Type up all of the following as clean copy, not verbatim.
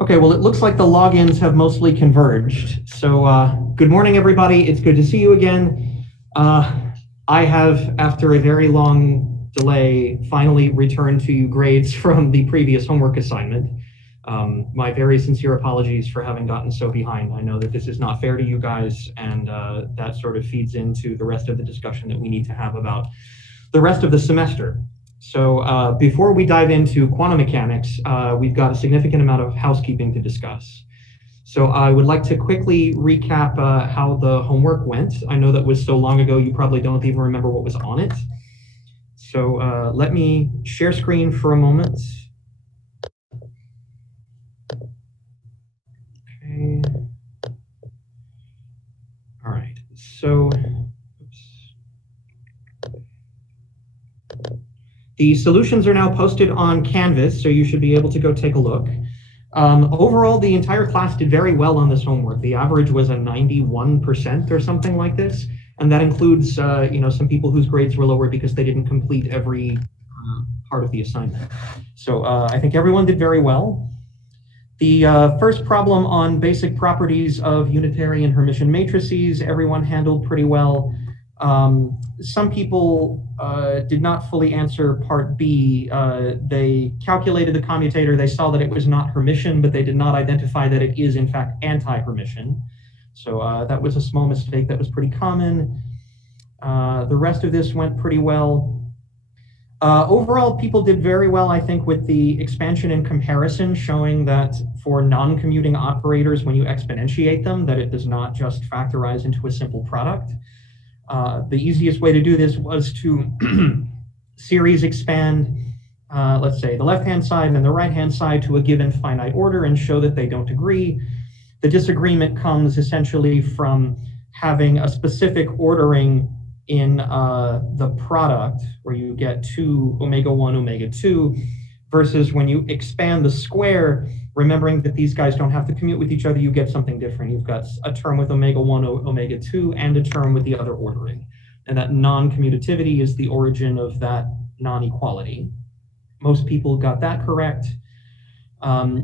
Okay, well, it looks like the logins have mostly converged. So good morning, everybody. It's good to see you again. I have, after a very long delay, finally returned to you grades from the previous homework assignment. My very sincere apologies for having gotten so behind. I know that this is not fair to you guys, and that sort of feeds into the rest of the discussion that we need to have about the rest of the semester. So before we dive into quantum mechanics, we've got a significant amount of housekeeping to discuss. So I would like to quickly recap how the homework went. I know that was so long ago, you probably don't even remember what was on it. So let me share screen for a moment. Okay. All right, so the solutions are now posted on Canvas, so you should be able to go take a look. Overall, the entire class did very well on this homework. The average was a 91% or something like this, and that includes some people whose grades were lower because they didn't complete every part of the assignment. So I think everyone did very well. The first problem on basic properties of unitary and Hermitian matrices, everyone handled pretty well. Some people did not fully answer part B. They calculated the commutator, they saw that it was not Hermitian, but they did not identify that it is in fact anti-Hermitian. So that was a small mistake that was pretty common. The rest of this went pretty well. Overall, people did very well, I think, with the expansion and comparison, showing that for non-commuting operators, when you exponentiate them, that it does not just factorize into a simple product. The easiest way to do this was to series expand, let's say, the left-hand side and the right-hand side to a given finite order and show that they don't agree. The disagreement comes essentially from having a specific ordering in the product where you get 2 omega 1 omega 2 versus when you expand the square, remembering that these guys don't have to commute with each other, you get something different. You've got a term with omega 1 omega 2 and a term with the other ordering. And that non-commutativity is the origin of that non-equality. Most people got that correct.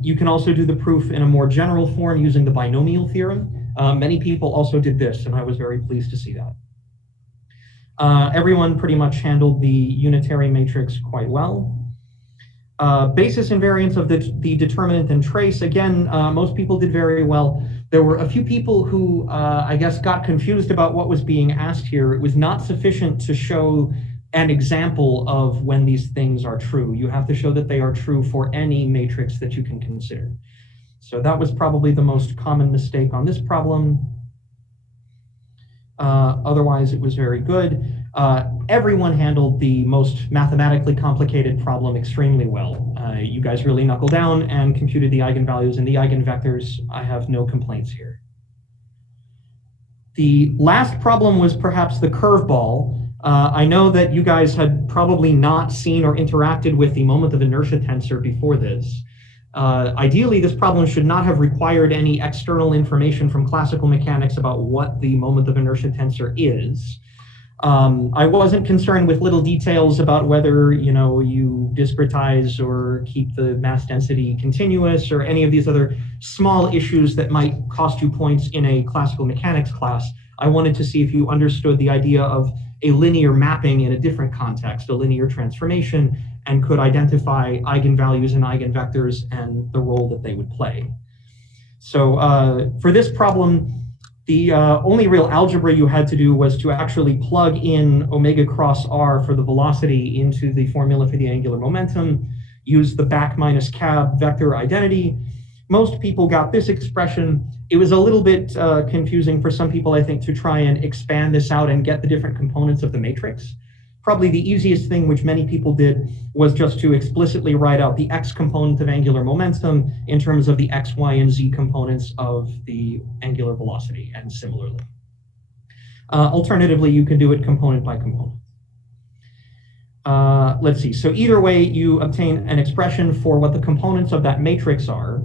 You can also do the proof in a more general form using the binomial theorem. Many people also did this, and I was very pleased to see that. Everyone pretty much handled the unitary matrix quite well. Basis invariance of the determinant and trace, again, most people did very well. There were a few people who, I guess, got confused about what was being asked here. It was not sufficient to show an example of when these things are true. You have to show that they are true for any matrix that you can consider. So that was probably the most common mistake on this problem. Otherwise, it was very good. Everyone handled the most mathematically complicated problem extremely well. You guys really knuckled down and computed the eigenvalues and the eigenvectors. I have no complaints here. The last problem was perhaps the curveball. I know that you guys had probably not seen or interacted with the moment of inertia tensor before this. Ideally, this problem should not have required any external information from classical mechanics about what the moment of inertia tensor is. I wasn't concerned with little details about whether you discretize or keep the mass density continuous or any of these other small issues that might cost you points in a classical mechanics class. I wanted to see if you understood the idea of a linear mapping in a different context, a linear transformation, and could identify eigenvalues and eigenvectors and the role that they would play. So for this problem, the only real algebra you had to do was to actually plug in omega cross r for the velocity into the formula for the angular momentum, use the back minus cab vector identity. Most people got this expression. It was a little bit confusing for some people, I think, to try and expand this out and get the different components of the matrix. Probably the easiest thing, which many people did, was just to explicitly write out the x component of angular momentum in terms of the x, y, and z components of the angular velocity, and similarly. Alternatively, you can do it component by component. Let's see, so either way, you obtain an expression for what the components of that matrix are.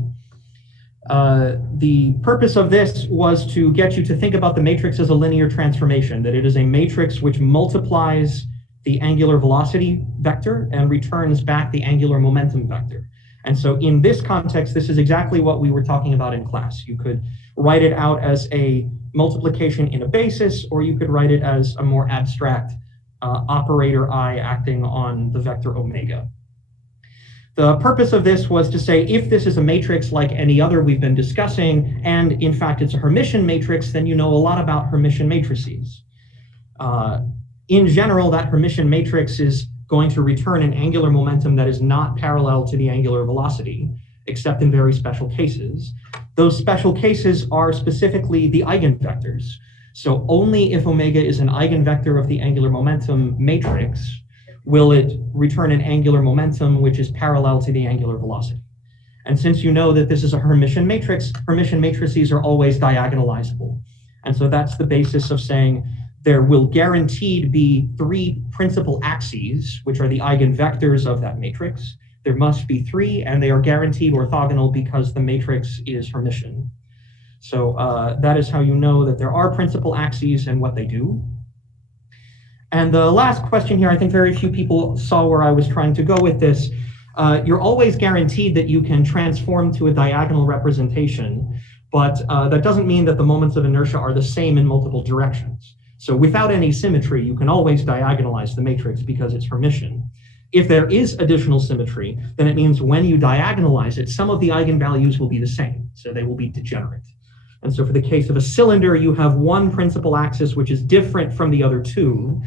The purpose of this was to get you to think about the matrix as a linear transformation, that it is a matrix which multiplies the angular velocity vector and returns back the angular momentum vector. And so in this context, this is exactly what we were talking about in class. You could write it out as a multiplication in a basis, or you could write it as a more abstract operator I acting on the vector omega. The purpose of this was to say, if this is a matrix like any other we've been discussing, and in fact it's a Hermitian matrix, then you know a lot about Hermitian matrices. In general, that Hermitian matrix is going to return an angular momentum that is not parallel to the angular velocity, except in very special cases. Those special cases are specifically the eigenvectors. So only if omega is an eigenvector of the angular momentum matrix will it return an angular momentum which is parallel to the angular velocity. And since you know that this is a Hermitian matrix, Hermitian matrices are always diagonalizable. And so that's the basis of saying there will guaranteed be three principal axes, which are the eigenvectors of that matrix. There must be three, and they are guaranteed orthogonal because the matrix is Hermitian. So that is how you know that there are principal axes and what they do. And the last question here, I think very few people saw where I was trying to go with this. You're always guaranteed that you can transform to a diagonal representation, but that doesn't mean that the moments of inertia are the same in multiple directions. So without any symmetry, you can always diagonalize the matrix because it's Hermitian. If there is additional symmetry, then it means when you diagonalize it, some of the eigenvalues will be the same, so they will be degenerate. And so for the case of a cylinder, you have one principal axis which is different from the other two.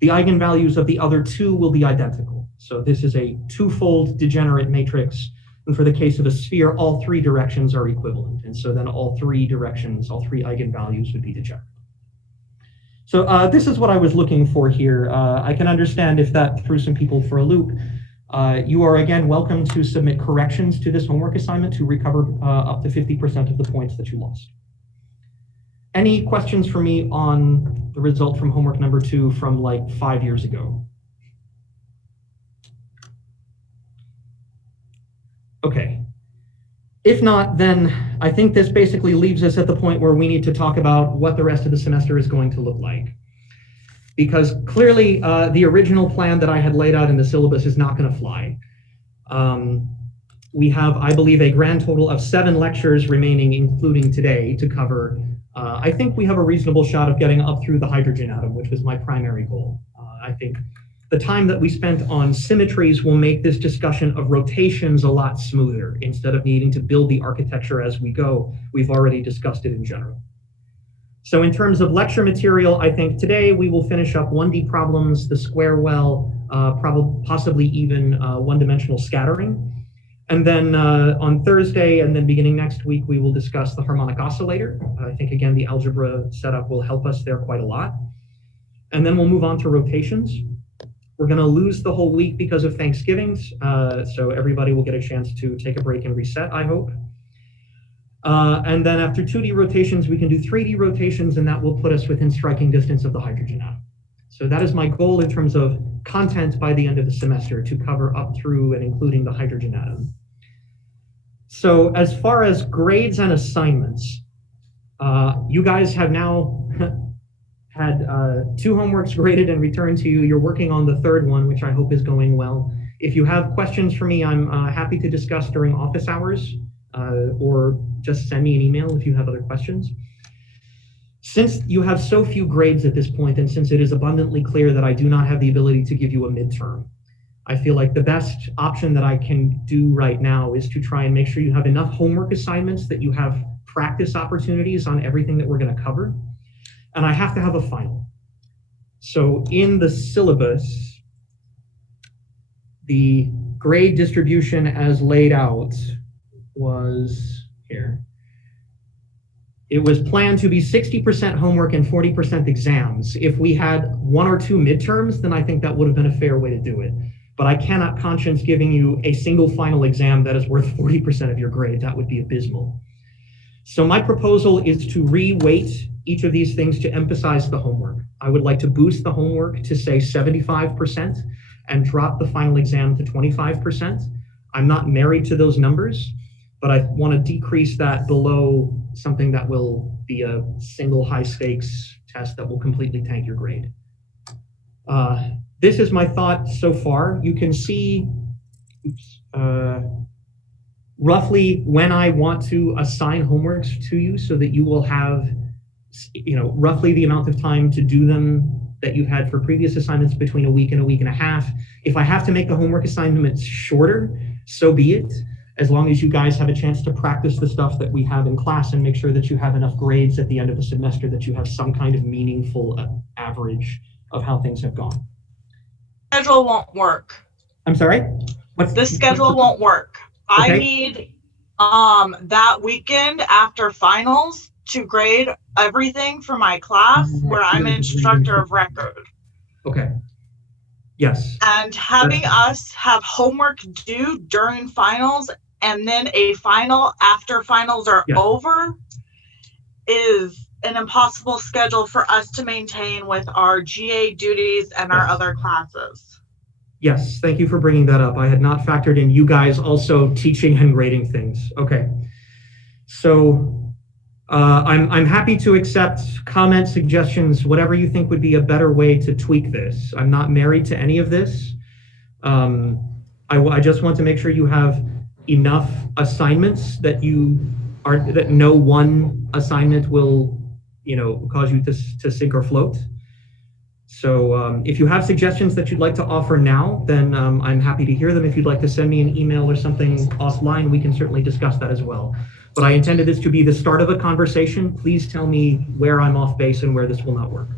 The eigenvalues of the other two will be identical. So this is a twofold degenerate matrix. And for the case of a sphere, all three directions are equivalent. And so then all three directions, all three eigenvalues would be degenerate. So this is what I was looking for here. I can understand if that threw some people for a loop. You are again welcome to submit corrections to this homework assignment to recover up to 50% of the points that you lost. Any questions for me on the result from homework number 2 from like 5 years ago? Okay. If not, then I think this basically leaves us at the point where we need to talk about what the rest of the semester is going to look like. Because clearly the original plan that I had laid out in the syllabus is not going to fly. We have, I believe, a grand total of 7 lectures remaining, including today, to cover. I think we have a reasonable shot of getting up through the hydrogen atom, which was my primary goal. I think the time that we spent on symmetries will make this discussion of rotations a lot smoother. Instead of needing to build the architecture as we go, we've already discussed it in general. So in terms of lecture material, I think today we will finish up 1D problems, the square well, possibly even one-dimensional scattering. And then on Thursday and then beginning next week, we will discuss the harmonic oscillator. I think, again, the algebra setup will help us there quite a lot. And then we'll move on to rotations. We're going to lose the whole week because of Thanksgivings, so everybody will get a chance to take a break and reset, I hope. And then after 2D rotations, we can do 3D rotations, and that will put us within striking distance of the hydrogen atom. So that is my goal in terms of content by the end of the semester, to cover up through and including the hydrogen atom. So as far as grades and assignments, you guys have now had 2 homeworks graded and returned to you. You're working on the 3rd one, which I hope is going well. If you have questions for me, I'm happy to discuss during office hours, or just send me an email if you have other questions. Since you have so few grades at this point, and since it is abundantly clear that I do not have the ability to give you a midterm, I feel like the best option that I can do right now is to try and make sure you have enough homework assignments that you have practice opportunities on everything that we're going to cover. And I have to have a final. So in the syllabus, the grade distribution as laid out was here. It was planned to be 60% homework and 40% exams. If we had 1 or 2 midterms, then I think that would have been a fair way to do it. But I cannot conscience giving you a single final exam that is worth 40% of your grade. That would be abysmal. So my proposal is to re-weight each of these things to emphasize the homework. I would like to boost the homework to say 75% and drop the final exam to 25%. I'm not married to those numbers, but I want to decrease that below something that will be a single high stakes test that will completely tank your grade. This is my thought so far. You can see, roughly when I want to assign homeworks to you so that you will have, roughly the amount of time to do them that you had for previous assignments between a week and a half. If I have to make the homework assignments shorter, so be it, as long as you guys have a chance to practice the stuff that we have in class and make sure that you have enough grades at the end of the semester that you have some kind of meaningful average of how things have gone. Schedule won't work. I'm sorry? This schedule won't work. Okay. I need that weekend after finals to grade everything for my class where I'm instructor of record. Okay. Yes. And having us have homework due during finals and then a final after finals are over is an impossible schedule for us to maintain with our GA duties and our other classes. Yes, thank you for bringing that up. I had not factored in you guys also teaching and grading things. Okay. So I'm happy to accept comments, suggestions, whatever you think would be a better way to tweak this. I'm not married to any of this. I just want to make sure you have enough assignments that that no one assignment will, cause you to sink or float. So if you have suggestions that you'd like to offer now, then I'm happy to hear them. If you'd like to send me an email or something offline, we can certainly discuss that as well. But I intended this to be the start of a conversation. Please tell me where I'm off base and where this will not work.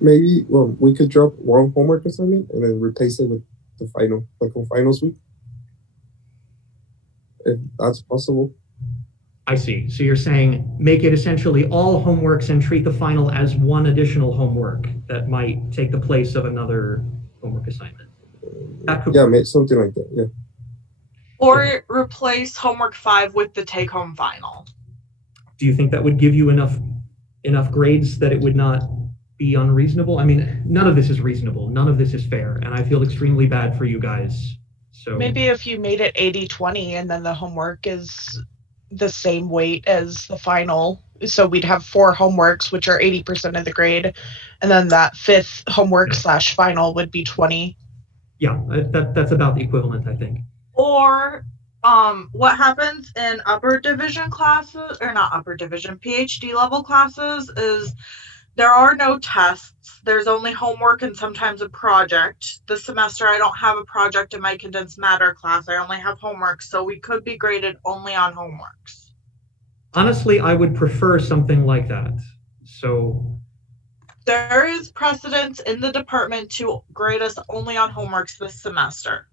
Maybe, we could drop one homework assignment and then replace it with the final, like on finals week. If that's possible. I see. So you're saying make it essentially all homeworks and treat the final as one additional homework that might take the place of another homework assignment. Make something like that, yeah. Or replace homework 5 with the take-home final. Do you think that would give you enough grades that it would not be unreasonable? I mean, none of this is reasonable. None of this is fair. And I feel extremely bad for you guys. So maybe if you made it 80-20 and then the homework is the same weight as the final. So we'd have 4 homeworks, which are 80% of the grade. And then that 5th homework / final would be 20. Yeah, that's about the equivalent, I think. Or what happens in upper division classes, or not upper division, PhD level classes, is there are no tests. There's only homework and sometimes a project. This semester I don't have a project in my condensed matter class. I only have homework, so we could be graded only on homeworks. Honestly, I would prefer something like that. So there is precedence in the department to grade us only on homeworks this semester.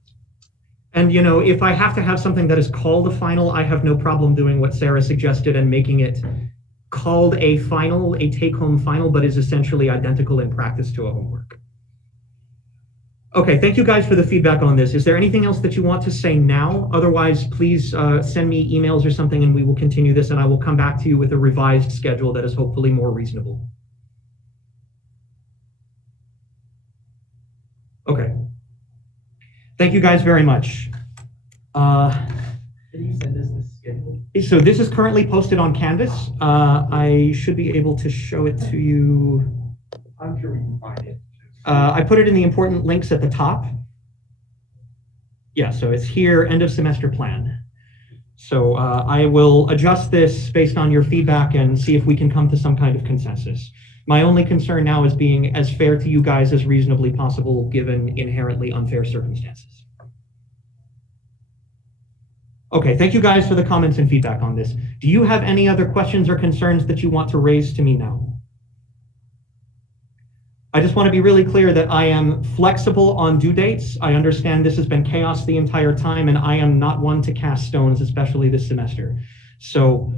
And, if I have to have something that is called a final, I have no problem doing what Sarah suggested and making it called a final, a take-home final, but is essentially identical in practice to a homework. Okay, thank you guys for the feedback on this. Is there anything else that you want to say now? Otherwise, please send me emails or something and we will continue this and I will come back to you with a revised schedule that is hopefully more reasonable. Okay. Thank you guys very much. Can you send us this schedule? So this is currently posted on Canvas. I should be able to show it to you. I'm sure we can find it. I put it in the important links at the top. Yeah, so it's here, end of semester plan. So I will adjust this based on your feedback and see if we can come to some kind of consensus. My only concern now is being as fair to you guys as reasonably possible given inherently unfair circumstances. Okay, thank you guys for the comments and feedback on this. Do you have any other questions or concerns that you want to raise to me now? I just want to be really clear that I am flexible on due dates. I understand this has been chaos the entire time and I am not one to cast stones, especially this semester. So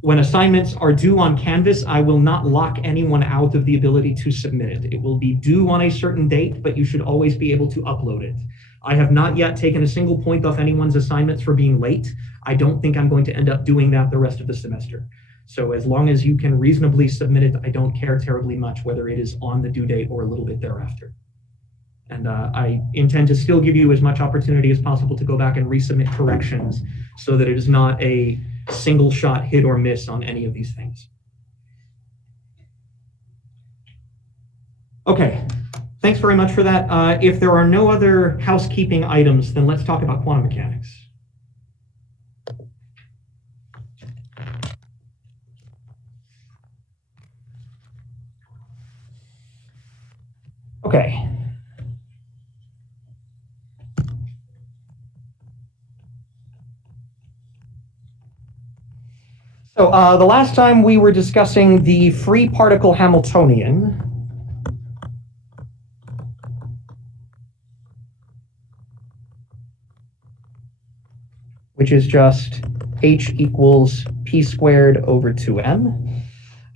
when assignments are due on Canvas, I will not lock anyone out of the ability to submit it. It will be due on a certain date, but you should always be able to upload it. I have not yet taken a single point off anyone's assignments for being late. I don't think I'm going to end up doing that the rest of the semester. So as long as you can reasonably submit it, I don't care terribly much whether it is on the due date or a little bit thereafter. And I intend to still give you as much opportunity as possible to go back and resubmit corrections so that it is not a single shot hit or miss on any of these things. Okay, thanks very much for that. If there are no other housekeeping items, then let's talk about quantum mechanics. Okay. So the last time we were discussing the free particle Hamiltonian, which is just h equals p squared over 2m.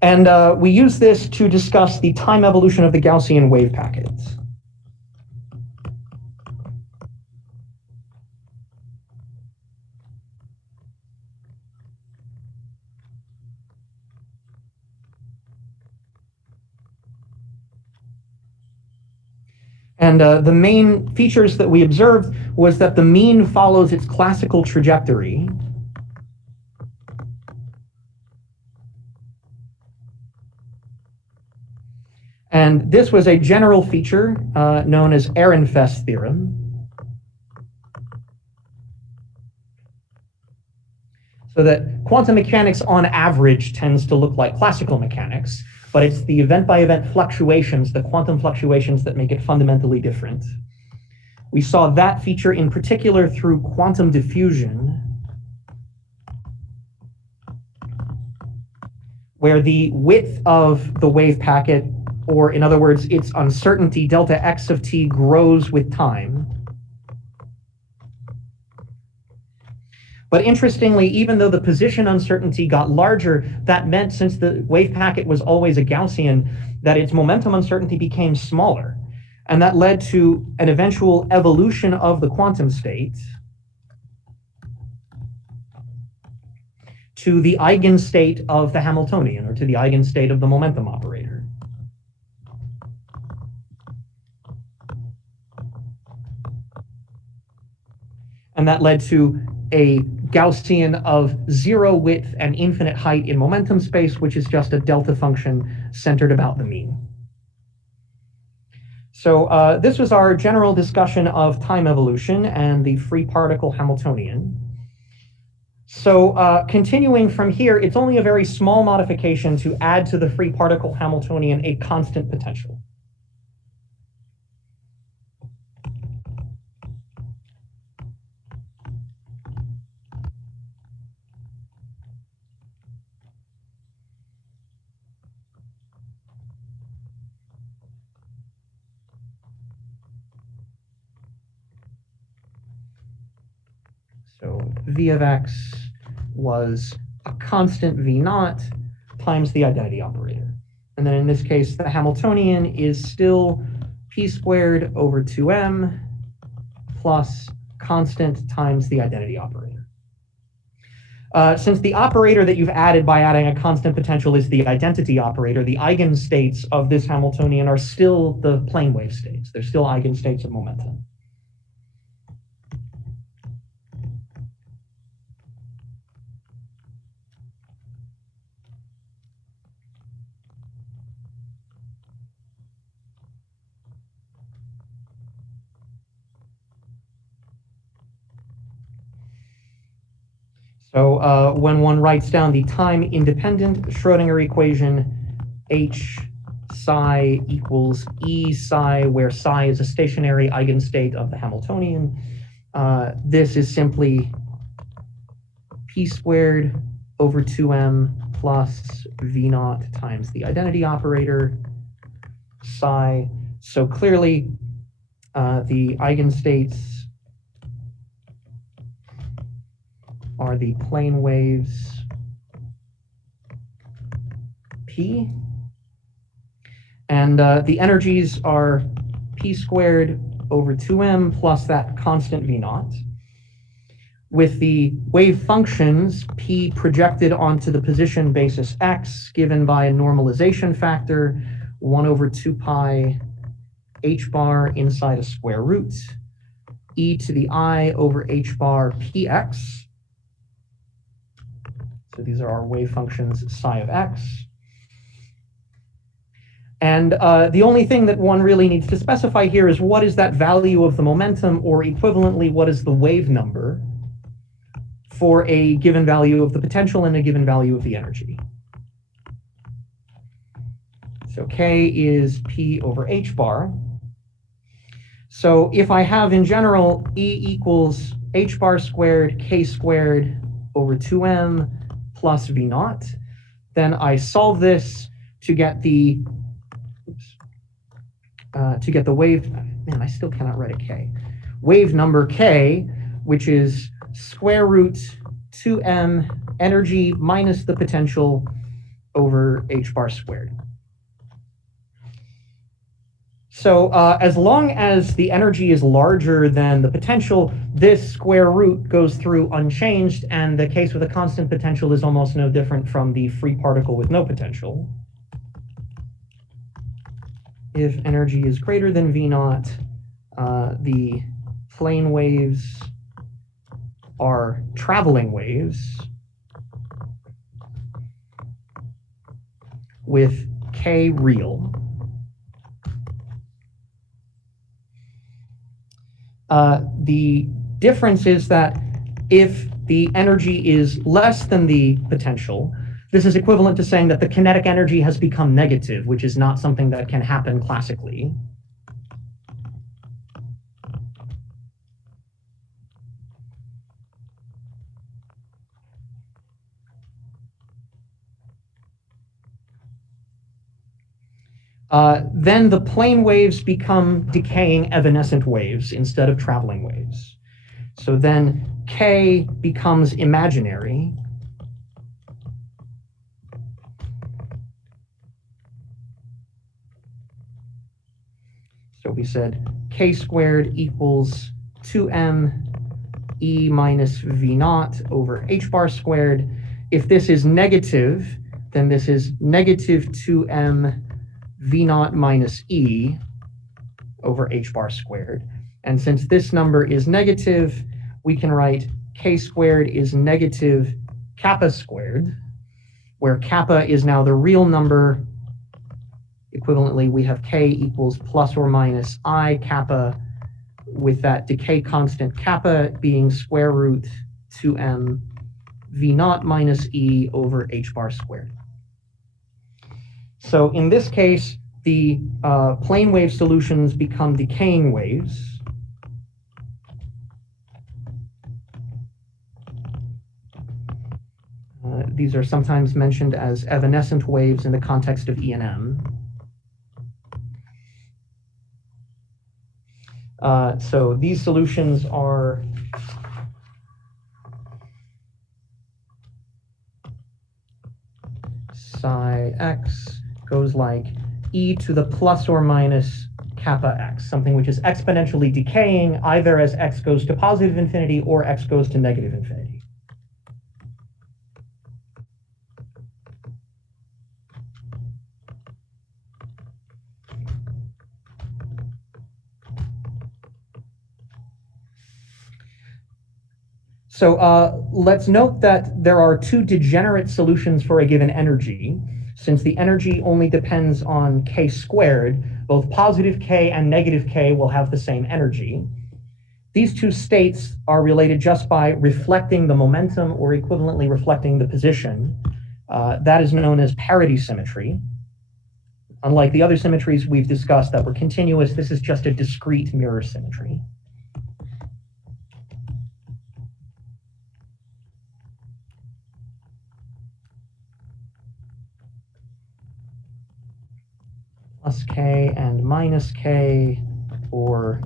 And we use this to discuss the time evolution of the Gaussian wave packets. And the main features that we observed was that the mean follows its classical trajectory. And this was a general feature known as Ehrenfest's theorem. So that quantum mechanics on average tends to look like classical mechanics, but it's the event-by-event fluctuations, the quantum fluctuations, that make it fundamentally different. We saw that feature in particular through quantum diffusion, where the width of the wave packet, or in other words, its uncertainty, delta x of t, grows with time. But interestingly, even though the position uncertainty got larger, that meant, since the wave packet was always a Gaussian, that its momentum uncertainty became smaller. And that led to an eventual evolution of the quantum state to the eigenstate of the Hamiltonian, or to the eigenstate of the momentum operator. And that led to a Gaussian of zero width and infinite height in momentum space, which is just a delta function centered about the mean. So this was our general discussion of time evolution and the free particle Hamiltonian. So continuing from here, it's only a very small modification to add to the free particle Hamiltonian a constant potential. So v of x was a constant v naught times the identity operator. And then in this case, the Hamiltonian is still p squared over 2m plus constant times the identity operator. Since the operator that you've added by adding a constant potential is the identity operator, the eigenstates of this Hamiltonian are still the plane wave states. They're still eigenstates of momentum. So when one writes down the time-independent Schrodinger equation, H psi equals E psi, where psi is a stationary eigenstate of the Hamiltonian, this is simply p squared over 2m plus v naught times the identity operator, psi. So clearly, the eigenstates are the plane waves P, and the energies are p squared over 2m plus that constant v naught, with the wave functions p projected onto the position basis x, given by a normalization factor 1 over 2 pi h bar inside a square root, e to the I over h bar px. So these are our wave functions psi of x. And the only thing that one really needs to specify here is what is that value of the momentum, or equivalently, what is the wave number for a given value of the potential and a given value of the energy. So K is P over H bar. So if I have in general E equals h bar squared k squared over 2m plus v naught, then I solve this to get the wave, man, I still cannot write a k. Wave number k, which is square root 2m energy minus the potential over h bar squared. So as long as the energy is larger than the potential, this square root goes through unchanged, and the case with a constant potential is almost no different from the free particle with no potential. If energy is greater than V naught, the plane waves are traveling waves with k real. The difference is that if the energy is less than the potential, this is equivalent to saying that the kinetic energy has become negative, which is not something that can happen classically. Then the plane waves become decaying evanescent waves instead of traveling waves. So then k becomes imaginary. So we said k squared equals 2m e minus v naught over h bar squared. If this is negative, then this is negative 2m v naught minus e over h bar squared. And since this number is negative, we can write k squared is negative kappa squared, where kappa is now the real number. Equivalently, we have k equals plus or minus I kappa, with that decay constant kappa being square root 2m v naught minus e over h bar squared. So in this case, the plane wave solutions become decaying waves. These are sometimes mentioned as evanescent waves in the context of E&M. So these solutions are psi x goes like e to the plus or minus kappa x, something which is exponentially decaying either as x goes to positive infinity or x goes to negative infinity. So let's note that there are two degenerate solutions for a given energy. Since the energy only depends on k squared, both positive k and negative k will have the same energy. These two states are related just by reflecting the momentum or equivalently reflecting the position. That is known as parity symmetry. Unlike the other symmetries we've discussed that were continuous, this is just a discrete mirror symmetry. Plus k and minus k, or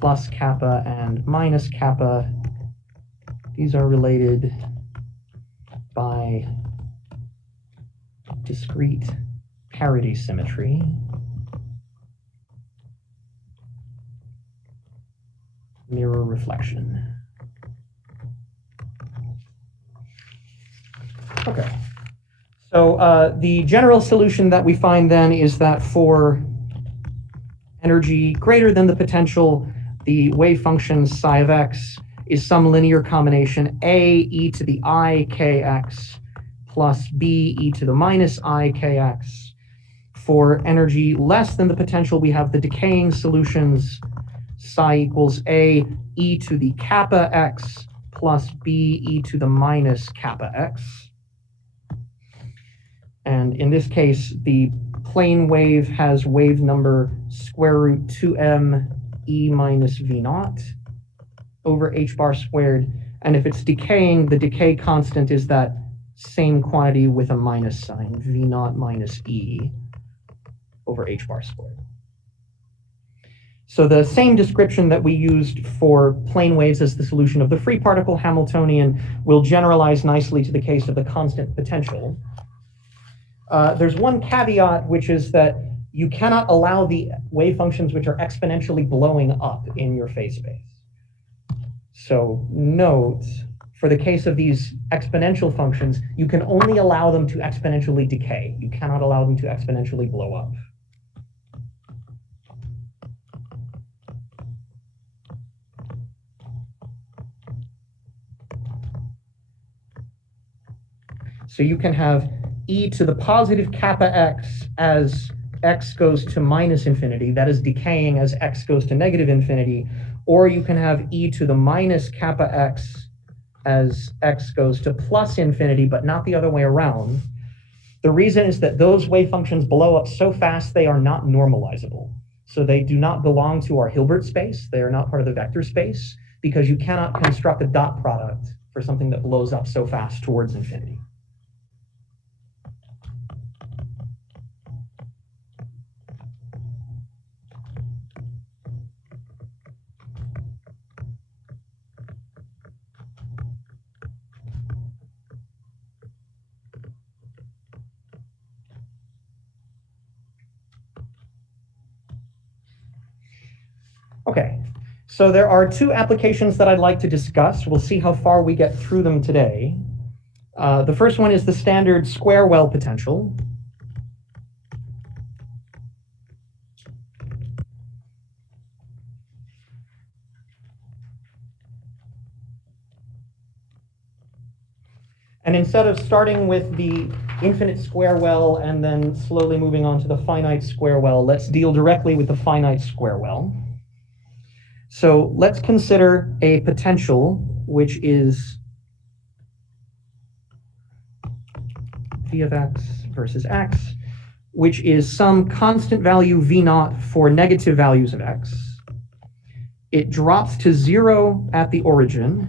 plus kappa and minus kappa. These are related by discrete parity symmetry. Mirror reflection. Okay. So the general solution that we find then is that for energy greater than the potential, the wave function psi of x is some linear combination a e to the I kx plus b e to the minus I kx. For energy less than the potential, we have the decaying solutions psi equals a e to the kappa x plus b e to the minus kappa x. And in this case, the plane wave has wave number square root 2m E minus V naught over H bar squared. And if it's decaying, the decay constant is that same quantity with a minus sign, V naught minus E over H bar squared. So the same description that we used for plane waves as the solution of the free particle Hamiltonian will generalize nicely to the case of the constant potential. There's one caveat, which is that you cannot allow the wave functions which are exponentially blowing up in your phase space. So note, for the case of these exponential functions, you can only allow them to exponentially decay. You cannot allow them to exponentially blow up. So you can have e to the positive kappa x as x goes to minus infinity, that is decaying as x goes to negative infinity, or you can have e to the minus kappa x as x goes to plus infinity, but not the other way around. The reason is that those wave functions blow up so fast they are not normalizable. So they do not belong to our Hilbert space. They are not part of the vector space, because you cannot construct a dot product for something that blows up so fast towards infinity. Okay, so there are two applications that I'd like to discuss. We'll see how far we get through them today. The first one is the standard square well potential. And instead of starting with the infinite square well and then slowly moving on to the finite square well, let's deal directly with the finite square well. So let's consider a potential which is v of x versus x, which is some constant value v naught for negative values of x. It drops to 0 at the origin,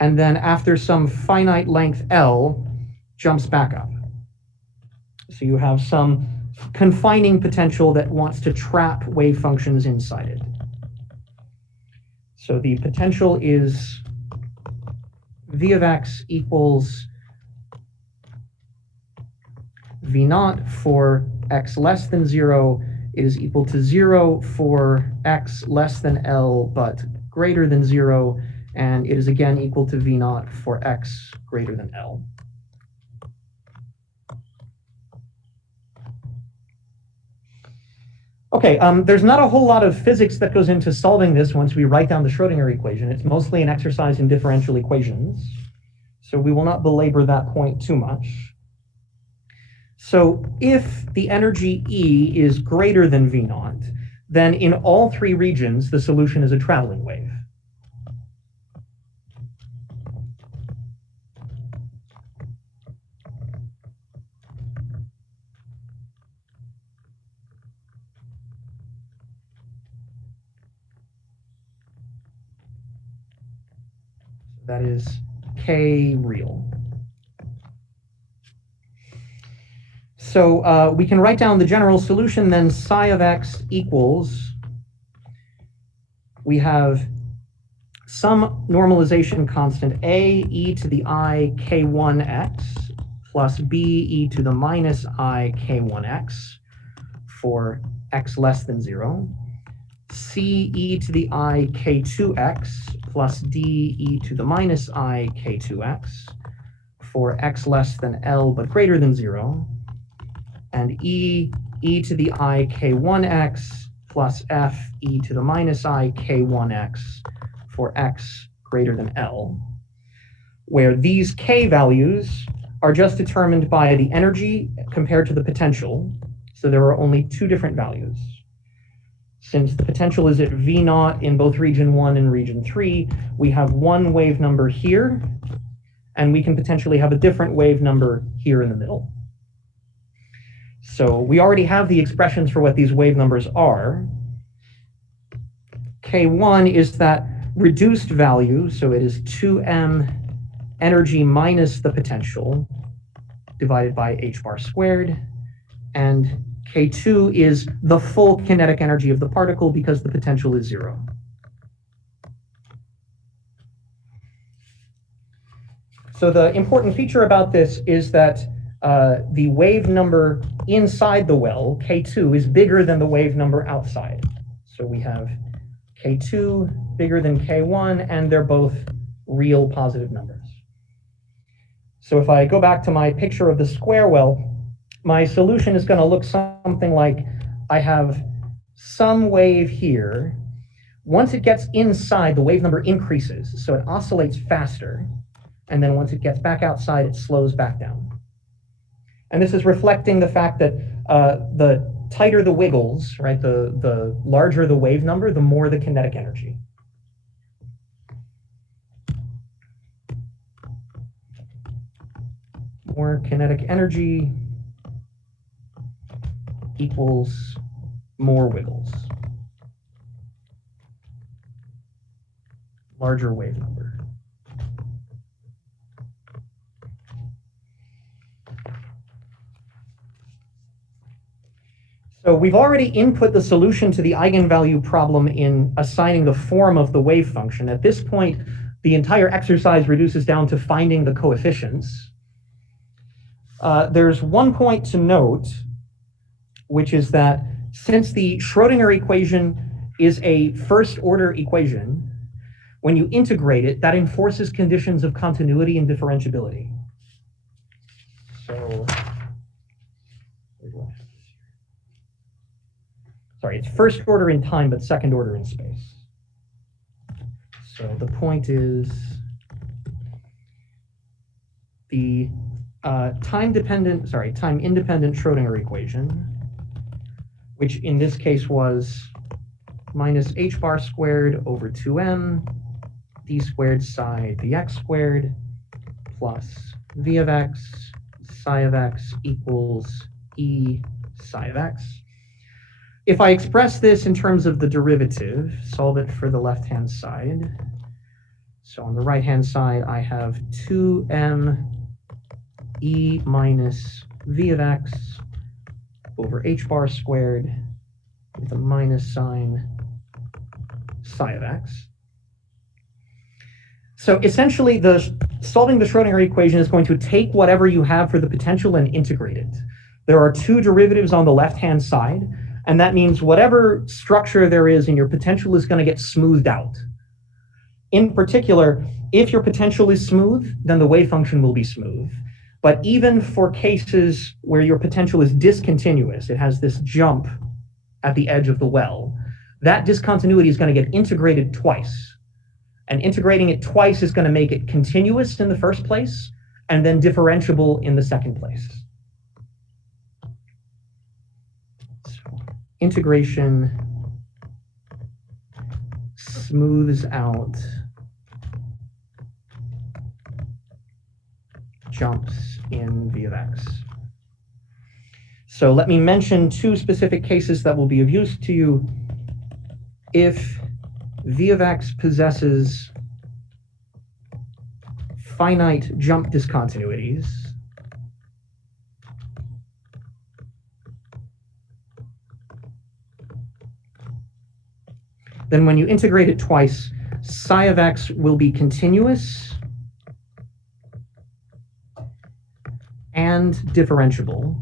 and then after some finite length L, jumps back up. So you have some confining potential that wants to trap wave functions inside it. So the potential is v of x equals v naught for x less than 0 is equal to 0 for x less than L but greater than 0, and it is again equal to v naught for x greater than L. Okay, there's not a whole lot of physics that goes into solving this once we write down the Schrodinger equation. It's mostly an exercise in differential equations, so we will not belabor that point too much. So if the energy E is greater than V naught, then in all three regions, the solution is a traveling wave. That is K real. So we can write down the general solution then. Psi of x equals, we have some normalization constant a e to the I k1x plus b e to the minus I k1x for x less than 0, c e to the I k2x plus d e to the minus I k2x for x less than L but greater than 0, and e to the I k1x plus f e to the minus I k1x for x greater than L, where these k values are just determined by the energy compared to the potential. So there are only two different values. Since the potential is at V naught in both region 1 and region 3, we have one wave number here, and we can potentially have a different wave number here in the middle. So we already have the expressions for what these wave numbers are. K1 is that reduced value, so it is 2m energy minus the potential divided by h bar squared, and K2 is the full kinetic energy of the particle because the potential is 0. So the important feature about this is that the wave number inside the well, K2, is bigger than the wave number outside. So we have K2 bigger than K1, and they're both real positive numbers. So if I go back to my picture of the square well, my solution is going to look something like I have some wave here. Once it gets inside, the wave number increases, so it oscillates faster. And then once it gets back outside, it slows back down. And this is reflecting the fact that the tighter the wiggles, right, the larger the wave number, the more the kinetic energy. More kinetic energy equals more wiggles. Larger wave number. So we've already input the solution to the eigenvalue problem in assigning the form of the wave function. At this point, the entire exercise reduces down to finding the coefficients. There's one point to note, which is that since the Schrödinger equation is a first-order equation, when you integrate it, that enforces conditions of continuity and differentiability. So, sorry, it's first order in time, but second order in space. So the point is the time-independent Schrödinger equation, which in this case was minus h bar squared over 2m d squared psi dx squared plus v of x psi of x equals e psi of x. If I express this in terms of the derivative, solve it for the left-hand side. So on the right-hand side, I have 2m e minus v of x over h bar squared with a minus sign psi of x. So essentially, solving the Schrödinger equation is going to take whatever you have for the potential and integrate it. There are two derivatives on the left-hand side, and that means whatever structure there is in your potential is going to get smoothed out. In particular, if your potential is smooth, then the wave function will be smooth. But even for cases where your potential is discontinuous, it has this jump at the edge of the well, that discontinuity is going to get integrated twice. And integrating it twice is going to make it continuous in the first place and then differentiable in the second place. So integration smooths out jumps in v of x. So let me mention two specific cases that will be of use to you. If v of x possesses finite jump discontinuities, then when you integrate it twice, psi of x will be continuous and differentiable.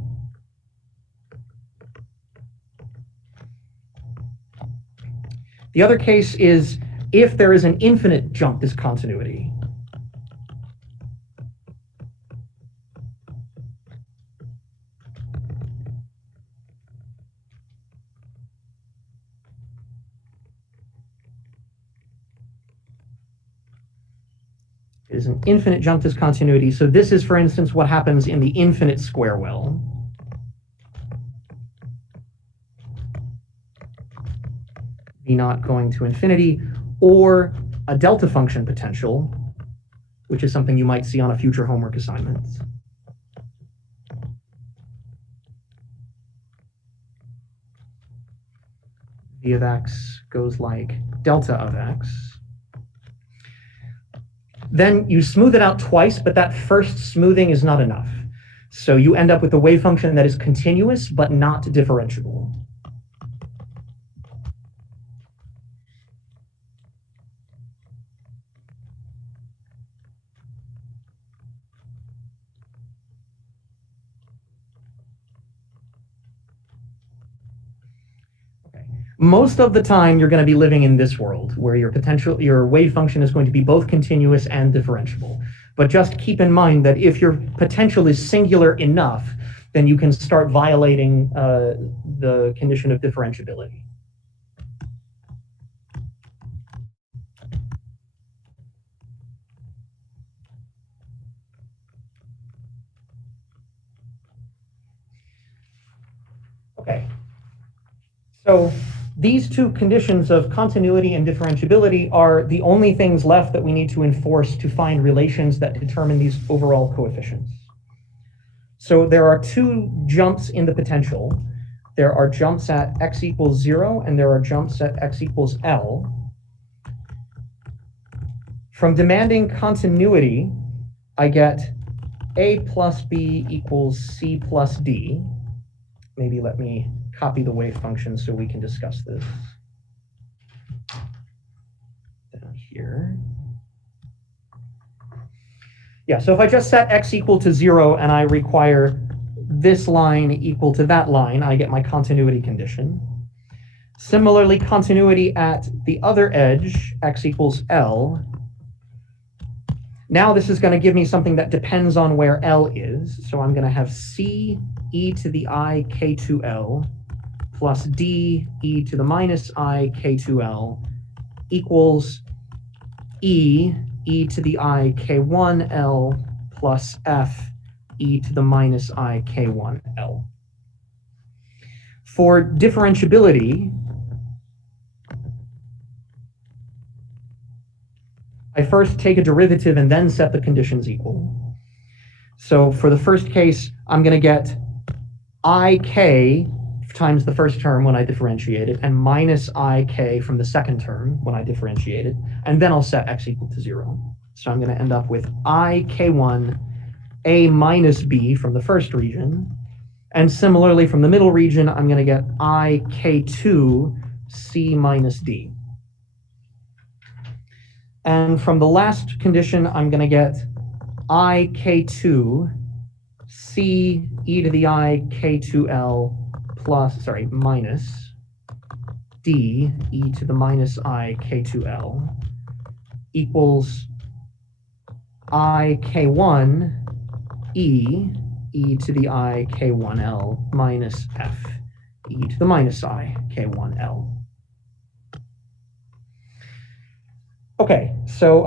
The other case is if there is an infinite jump discontinuity. It is an infinite jump discontinuity. So this is, for instance, what happens in the infinite square well. V naught going to infinity, or a delta function potential, which is something you might see on a future homework assignment. V of x goes like delta of x. Then you smooth it out twice, but that first smoothing is not enough. So you end up with a wave function that is continuous, but not differentiable. Most of the time, you're going to be living in this world where your wave function is going to be both continuous and differentiable. But just keep in mind that if your potential is singular enough, then you can start violating the condition of differentiability. Okay. So these two conditions of continuity and differentiability are the only things left that we need to enforce to find relations that determine these overall coefficients. So there are two jumps in the potential. There are jumps at x equals 0, and there are jumps at x equals L. From demanding continuity, I get A plus B equals C plus D. Maybe let me copy the wave function so we can discuss this. Down here. Yeah, so if I just set x equal to 0 and I require this line equal to that line, I get my continuity condition. Similarly, continuity at the other edge, x equals L. Now this is going to give me something that depends on where L is. So I'm going to have C e to the I k2L plus d e to the minus I k2L equals e to the I k1L plus f e to the minus I k1L. For differentiability, I first take a derivative and then set the conditions equal. So for the first case, I'm going to get ik times the first term when I differentiate it, and minus ik from the second term when I differentiate it, and then I'll set x equal to 0. So I'm going to end up with ik1 a minus b from the first region, and similarly from the middle region, I'm going to get ik2 c minus d. And from the last condition, I'm going to get ik2 c e to the I k2L minus d e to the minus I k2L equals I k1 e to the I k1L minus f e to the minus I k1L. Okay, so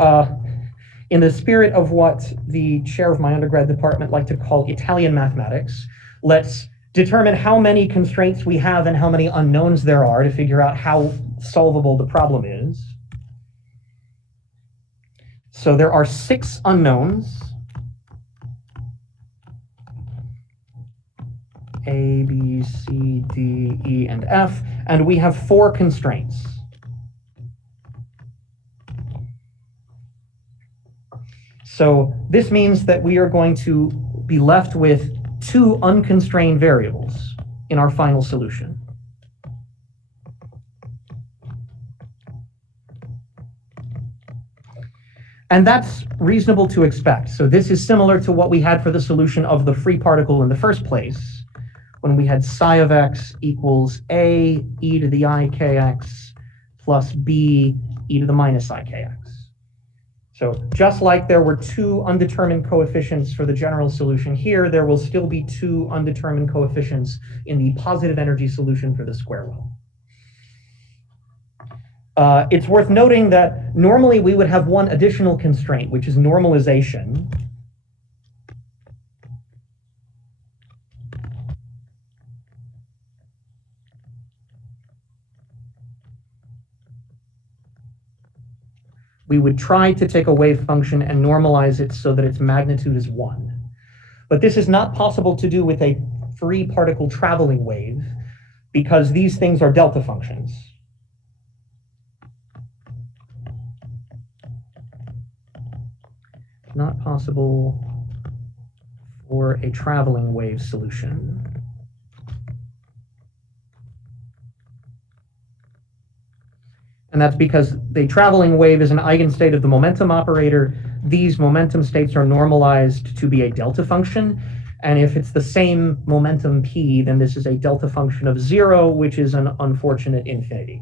in the spirit of what the chair of my undergrad department liked to call Italian mathematics, let's determine how many constraints we have and how many unknowns there are to figure out how solvable the problem is. So there are 6 unknowns. A, B, C, D, E, and F, and we have 4 constraints. So this means that we are going to be left with 2 unconstrained variables in our final solution. And that's reasonable to expect. So this is similar to what we had for the solution of the free particle in the first place, when we had psi of x equals a e to the I kx plus b e to the minus I kx. So just like there were 2 undetermined coefficients for the general solution here, there will still be 2 undetermined coefficients in the positive energy solution for the square well. It's worth noting that normally we would have one additional constraint, which is normalization. We would try to take a wave function and normalize it so that its magnitude is 1. But this is not possible to do with a free particle traveling wave because these things are delta functions. not possible for a traveling wave solution. And that's because the traveling wave is an eigenstate of the momentum operator. These momentum states are normalized to be a delta function. And if it's the same momentum p, then this is a delta function of 0, which is an unfortunate infinity.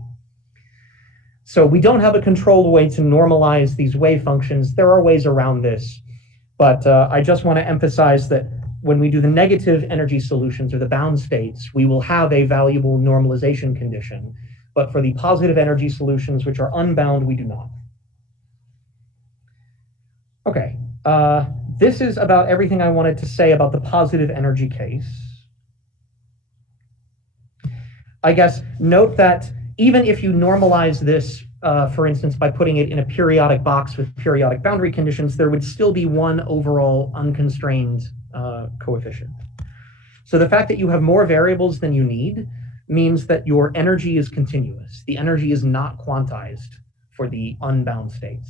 So we don't have a controlled way to normalize these wave functions. There are ways around this, but I just want to emphasize that when we do the negative energy solutions or the bound states, we will have a valuable normalization condition. But for the positive energy solutions, which are unbound, we do not. Okay, this is about everything I wanted to say about the positive energy case. I guess note that even if you normalize this, for instance, by putting it in a periodic box with periodic boundary conditions, there would still be one overall unconstrained coefficient. So the fact that you have more variables than you need means that your energy is continuous. The energy is not quantized for the unbound states.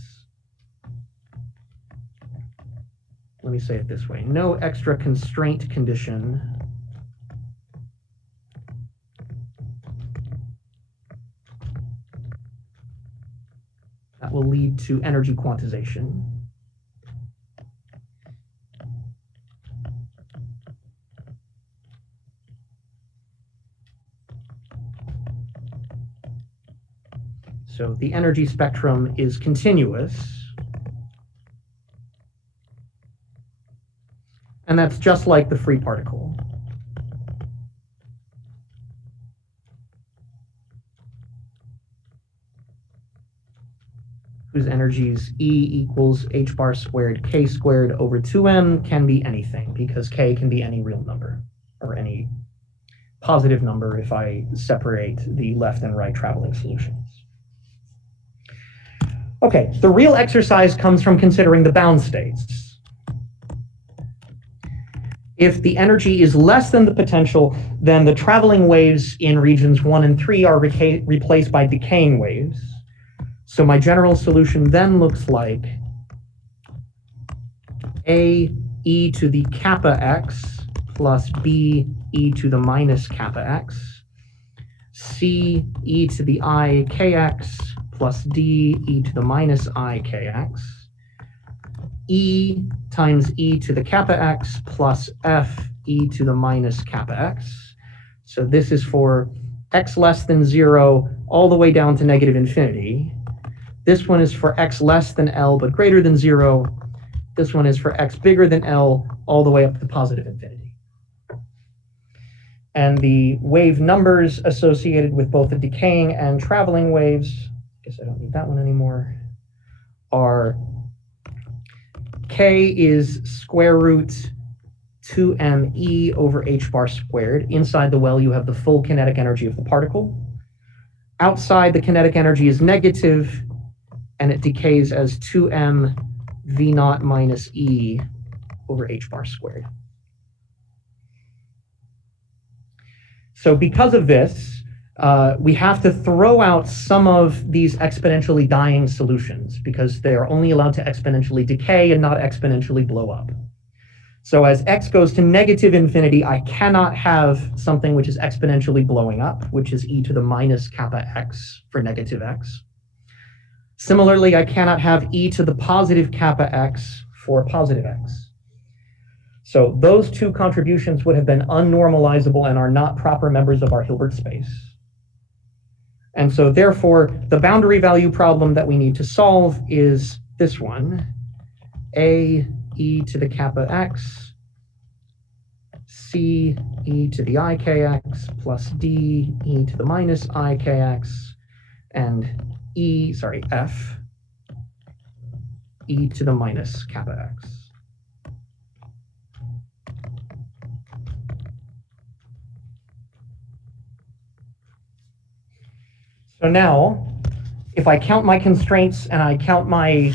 Let me say it this way. No extra constraint condition that will lead to energy quantization. So the energy spectrum is continuous. And that's just like the free particle. Whose energies E equals h bar squared k squared over 2m can be anything, because k can be any real number, or any positive number if I separate the left and right traveling solutions. Okay, the real exercise comes from considering the bound states. If the energy is less than the potential, then the traveling waves in regions 1 and 3 are replaced by decaying waves. So my general solution then looks like A e to the kappa x plus B e to the minus kappa x, C e to the I kx plus D e to the minus I kx, E times e to the kappa x plus F e to the minus kappa x. So this is for x less than 0 all the way down to negative infinity. This one is for x less than L but greater than 0. This one is for x bigger than L all the way up to positive infinity. And the wave numbers associated with both the decaying and traveling waves, I guess I don't need that one anymore, are k is square root 2me over h bar squared. Inside the well, you have the full kinetic energy of the particle. Outside, the kinetic energy is negative, and it decays as 2m v naught minus e over h bar squared. So because of this, we have to throw out some of these exponentially dying solutions because they are only allowed to exponentially decay and not exponentially blow up. So as x goes to negative infinity, I cannot have something which is exponentially blowing up, which is e to the minus kappa x for negative x. Similarly, I cannot have e to the positive kappa x for positive x. So those two contributions would have been unnormalizable and are not proper members of our Hilbert space. And so therefore, the boundary value problem that we need to solve is this one, A e to the kappa x, C e to the I kx plus D e to the minus I kx, and F e to the minus kappa x. So now, if I count my constraints and I count my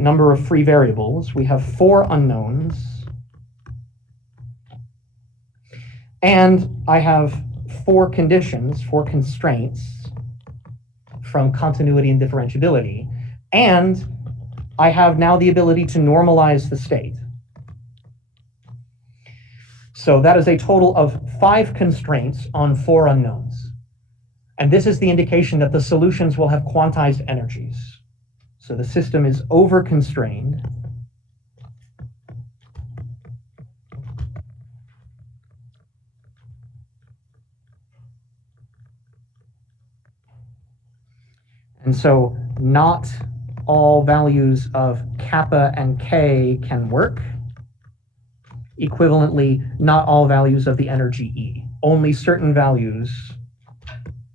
number of free variables, we have 4 unknowns. And I have 4 conditions, 4 constraints from continuity and differentiability. And I have now the ability to normalize the state. So that is a total of 5 constraints on 4 unknowns. And this is the indication that the solutions will have quantized energies. So the system is over-constrained. And so not all values of kappa and k can work. Equivalently, not all values of the energy E. Only certain values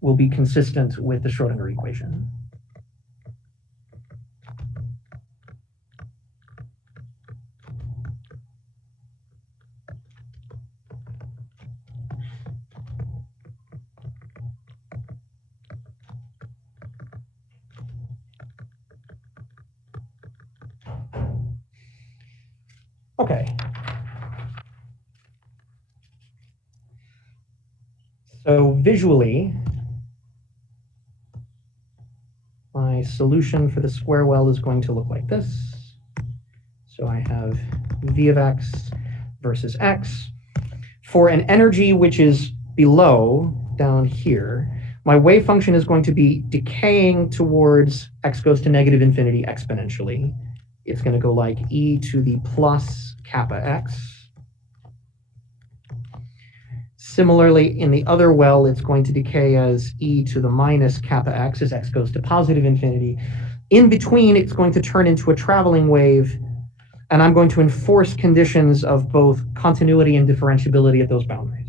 will be consistent with the Schrodinger equation. Okay. So visually, my solution for the square well is going to look like this. So I have V of x versus x. For an energy which is below, down here, my wave function is going to be decaying towards x goes to negative infinity exponentially. It's going to go like e to the plus kappa x. Similarly, in the other well, it's going to decay as e to the minus kappa x as x goes to positive infinity. In between, it's going to turn into a traveling wave, and I'm going to enforce conditions of both continuity and differentiability at those boundaries.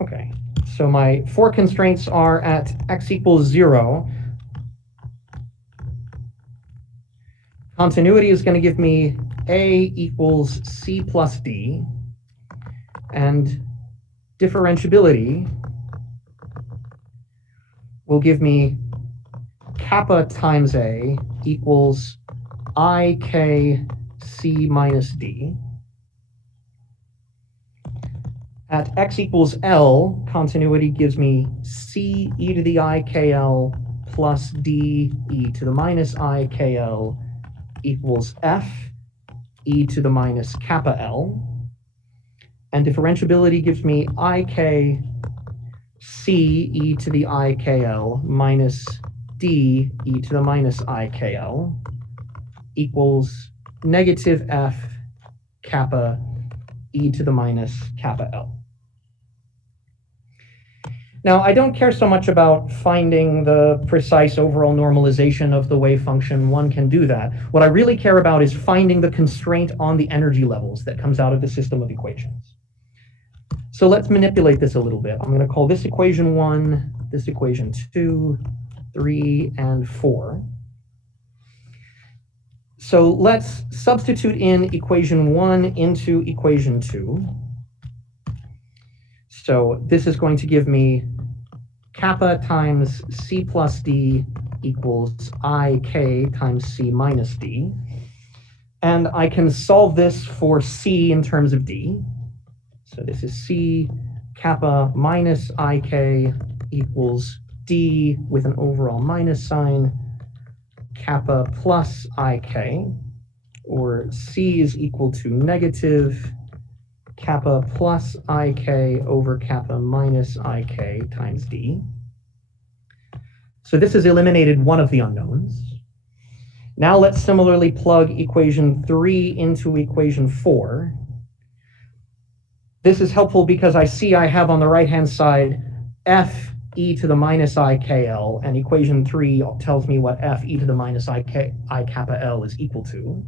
Okay, so my 4 constraints are at x equals 0. Continuity is going to give me A equals C plus D, and differentiability will give me kappa times A equals IK C minus D. At x equals L, continuity gives me C e to the IKL plus D e to the minus IKL equals F e to the minus kappa L. And differentiability gives me IK C e to the IKL minus D e to the minus IKL equals negative F kappa e to the minus kappa L. Now, I don't care so much about finding the precise overall normalization of the wave function. One can do that. What I really care about is finding the constraint on the energy levels that comes out of the system of equations. So let's manipulate this a little bit. I'm going to call this equation 1, this equation 2, 3, and 4. So let's substitute in equation 1 into equation 2. So this is going to give me kappa times C plus D equals IK times C minus D. And I can solve this for C in terms of D. So this is C kappa minus IK equals D with an overall minus sign, kappa plus IK, or C is equal to negative kappa plus IK over kappa minus IK times D. So this has eliminated one of the unknowns. Now let's similarly plug equation 3 into equation 4. This is helpful because I see I have on the right-hand side F e to the minus IKL, and equation 3 tells me what F e to the minus I kappa L is equal to.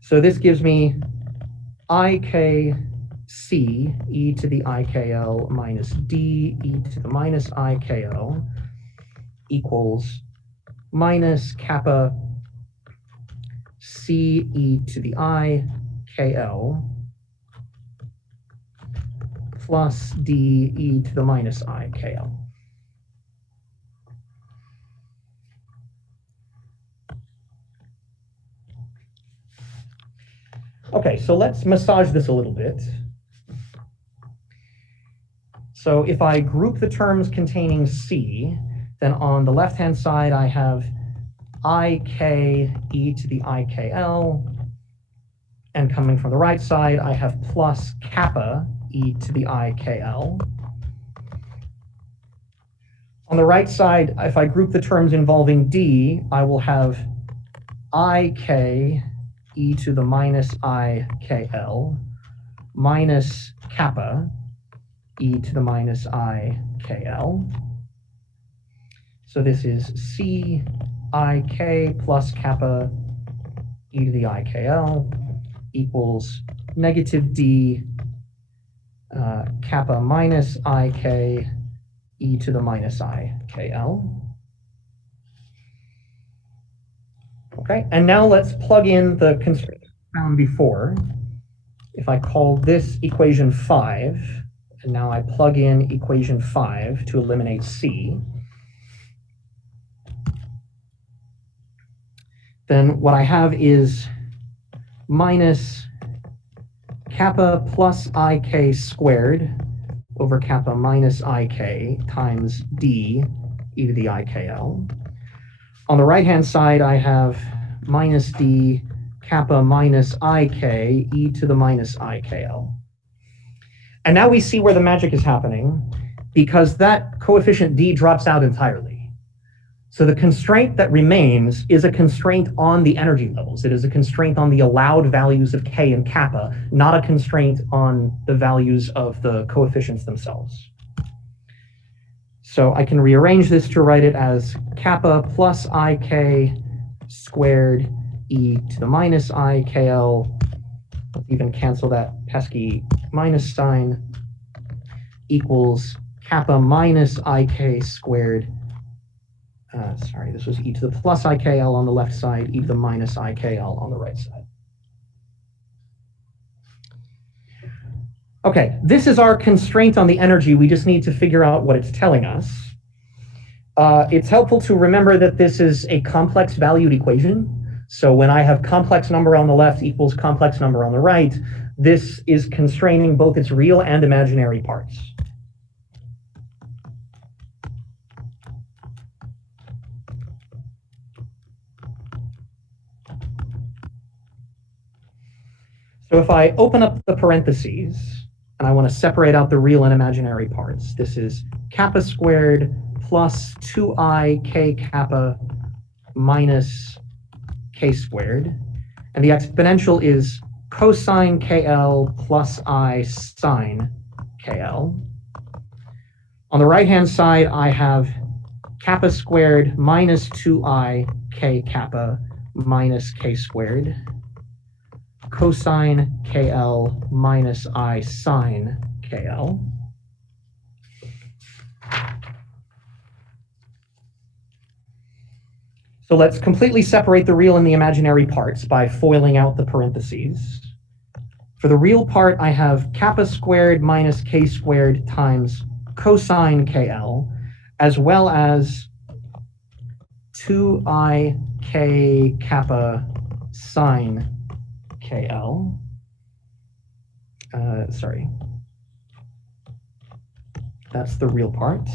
So this gives me IK C e to the IKL minus D e to the minus IKL equals minus kappa C e to the IKL plus D e to the minus IKL. Okay, so let's massage this a little bit. So if I group the terms containing C, then on the left-hand side, I have ik e to the ikl, and coming from the right side, I have plus kappa e to the ikl. On the right side, if I group the terms involving D, I will have ik e to the minus ikl minus kappa e to the minus ikl. So this is C ik plus kappa e to the ikl equals negative D kappa minus ik e to the minus ikl. Okay, and now let's plug in the constraint found before. If I call this equation 5, and now I plug in equation 5 to eliminate C, then what I have is minus kappa plus ik squared over kappa minus ik times D e to the ikl. On the right-hand side, I have minus D kappa minus ik e to the minus ikl. And now we see where the magic is happening, because that coefficient D drops out entirely. So the constraint that remains is a constraint on the energy levels. It is a constraint on the allowed values of K and kappa, not a constraint on the values of the coefficients themselves. So I can rearrange this to write it as kappa plus ik squared e to the minus ikl. Let's even cancel that pesky minus sign, equals kappa minus ik squared. Sorry, this was e to the plus ikl on the left side, e to the minus ikl on the right side. Okay, this is our constraint on the energy. We just need to figure out what it's telling us. It's helpful to remember that this is a complex valued equation. So when I have complex number on the left equals complex number on the right, this is constraining both its real and imaginary parts. So if I open up the parentheses, and I want to separate out the real and imaginary parts, this is kappa squared plus 2i k kappa minus k squared. And the exponential is cosine kl plus I sine kl. On the right-hand side, I have kappa squared minus 2i k kappa minus k squared, cosine kl minus I sine kl. So let's completely separate the real and the imaginary parts by foiling out the parentheses. For the real part, I have kappa squared minus k squared times cosine kl, as well as 2i k kappa sine kl. Sorry. That's the real part.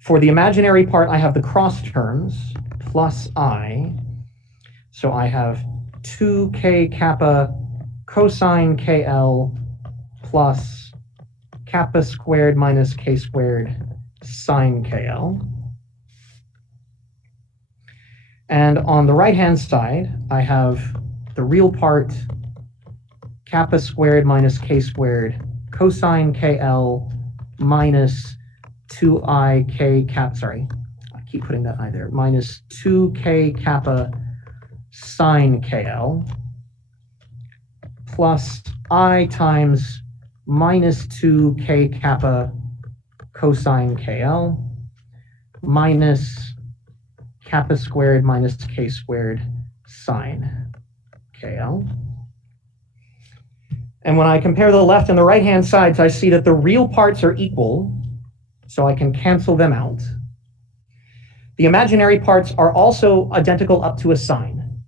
For the imaginary part, I have the cross terms plus I. So I have 2k kappa cosine kl plus kappa squared minus k squared sine kl. And on the right-hand side, I have the real part, kappa squared minus k squared cosine kl minus 2i k kappa, sorry, I keep putting that I there, minus 2k kappa sine kl plus I times minus 2k kappa cosine kl minus kappa squared minus k squared sine kl. And when I compare the left and the right-hand sides, I see that the real parts are equal, so I can cancel them out. The imaginary parts are also identical up to a sign.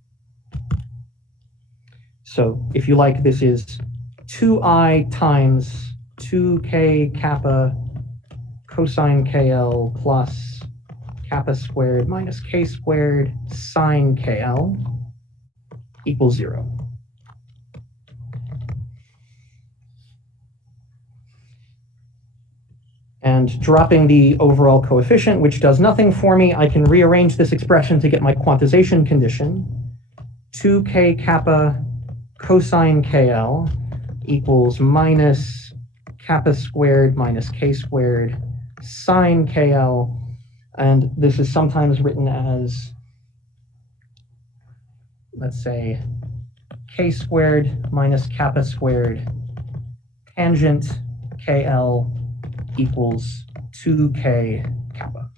So if you like, this is 2I times 2k kappa cosine KL plus kappa squared minus k squared sine KL equals 0. And dropping the overall coefficient, which does nothing for me, I can rearrange this expression to get my quantization condition. 2k kappa cosine KL equals minus kappa squared minus k squared sine KL. And this is sometimes written as, let's say, k squared minus kappa squared tangent KL equals 2k kappa.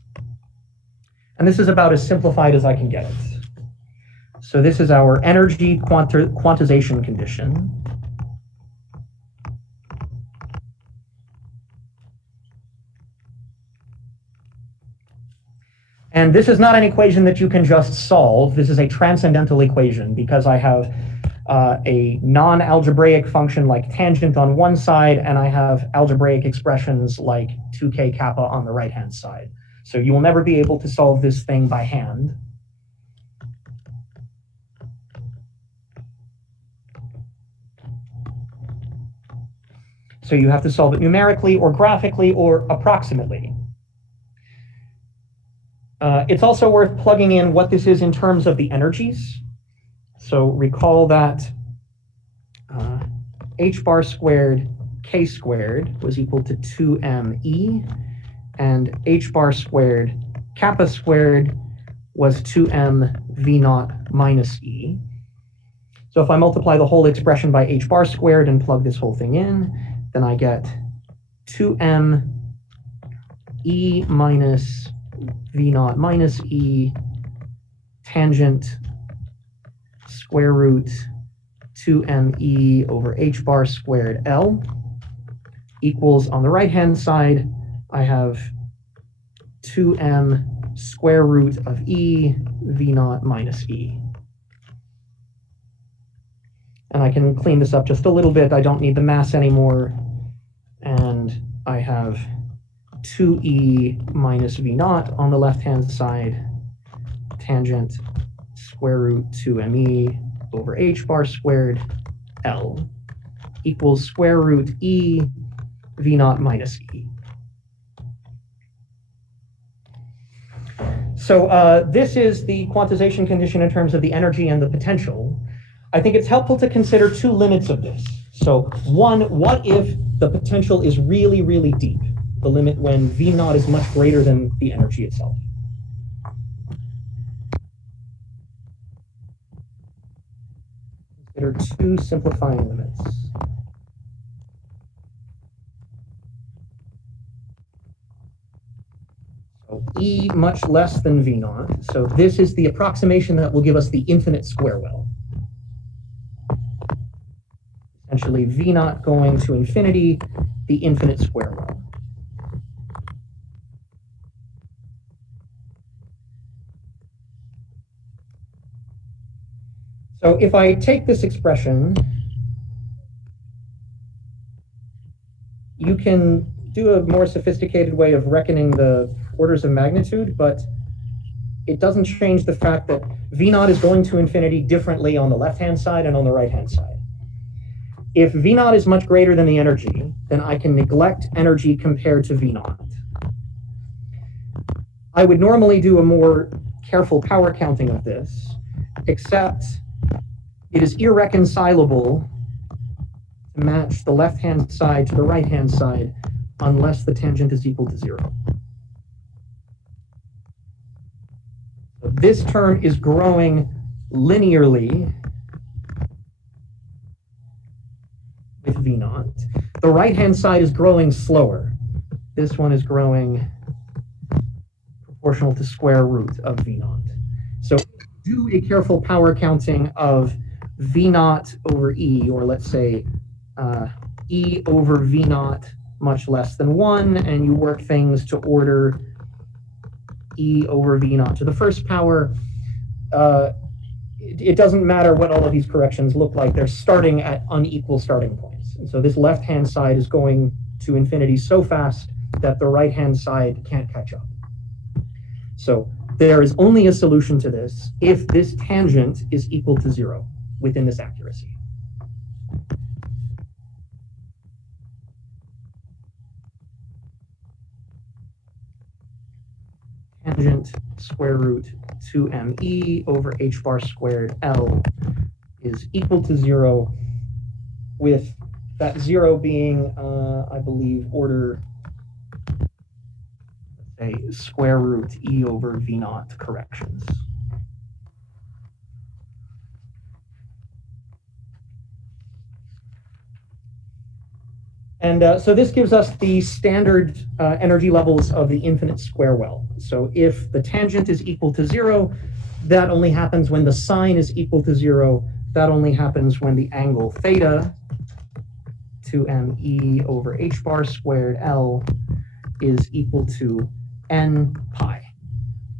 And this is about as simplified as I can get it. So this is our energy quantization condition. And this is not an equation that you can just solve. This is a transcendental equation because I have a non-algebraic function like tangent on one side, and I have algebraic expressions like 2k kappa on the right-hand side. So you will never be able to solve this thing by hand. So you have to solve it numerically or graphically or approximately. It's also worth plugging in what this is in terms of the energies. So recall that h bar squared k squared was equal to 2me, and h bar squared kappa squared was 2m v naught minus e. So if I multiply the whole expression by h bar squared and plug this whole thing in, then I get 2m e minus v naught minus e tangent square root 2me over h bar squared L equals, on the right-hand side, I have 2m square root of e v naught minus e. And I can clean this up just a little bit. I don't need the mass anymore. And I have 2e minus v naught on the left-hand side, tangent square root 2me over h bar squared L equals square root e v naught minus e. So this is the quantization condition in terms of the energy and the potential. I think it's helpful to consider two limits of this. So one, what if the potential is really, really deep? The limit when v naught is much greater than the energy itself. Consider two simplifying limits. So E much less than V naught. So this is the approximation that will give us the infinite square well. Essentially V naught going to infinity, the infinite square well. So if I take this expression, you can do a more sophisticated way of reckoning the orders of magnitude, but it doesn't change the fact that V naught is going to infinity differently on the left-hand side and on the right-hand side. If V naught is much greater than the energy, then I can neglect energy compared to V naught. I would normally do a more careful power counting of this, except it is irreconcilable to match the left-hand side to the right-hand side unless the tangent is equal to 0. So this term is growing linearly with V naught. The right-hand side is growing slower. This one is growing proportional to square root of V naught. So do a careful power counting of V naught over E, or let's say E over V naught much less than 1, and you work things to order E over V naught to the first power. it doesn't matter what all of these corrections look like. They're starting at unequal starting points. And so this left-hand side is going to infinity so fast that the right-hand side can't catch up. So there is only a solution to this if this tangent is equal to 0 within this accuracy. Tangent square root 2me over h bar squared L is equal to 0, with that 0 being, I believe, order, let's say, square root e over v naught corrections. And so this gives us the standard energy levels of the infinite square well. So if the tangent is equal to 0, that only happens when the sine is equal to 0. That only happens when the angle theta, 2me over h bar squared L, is equal to n pi.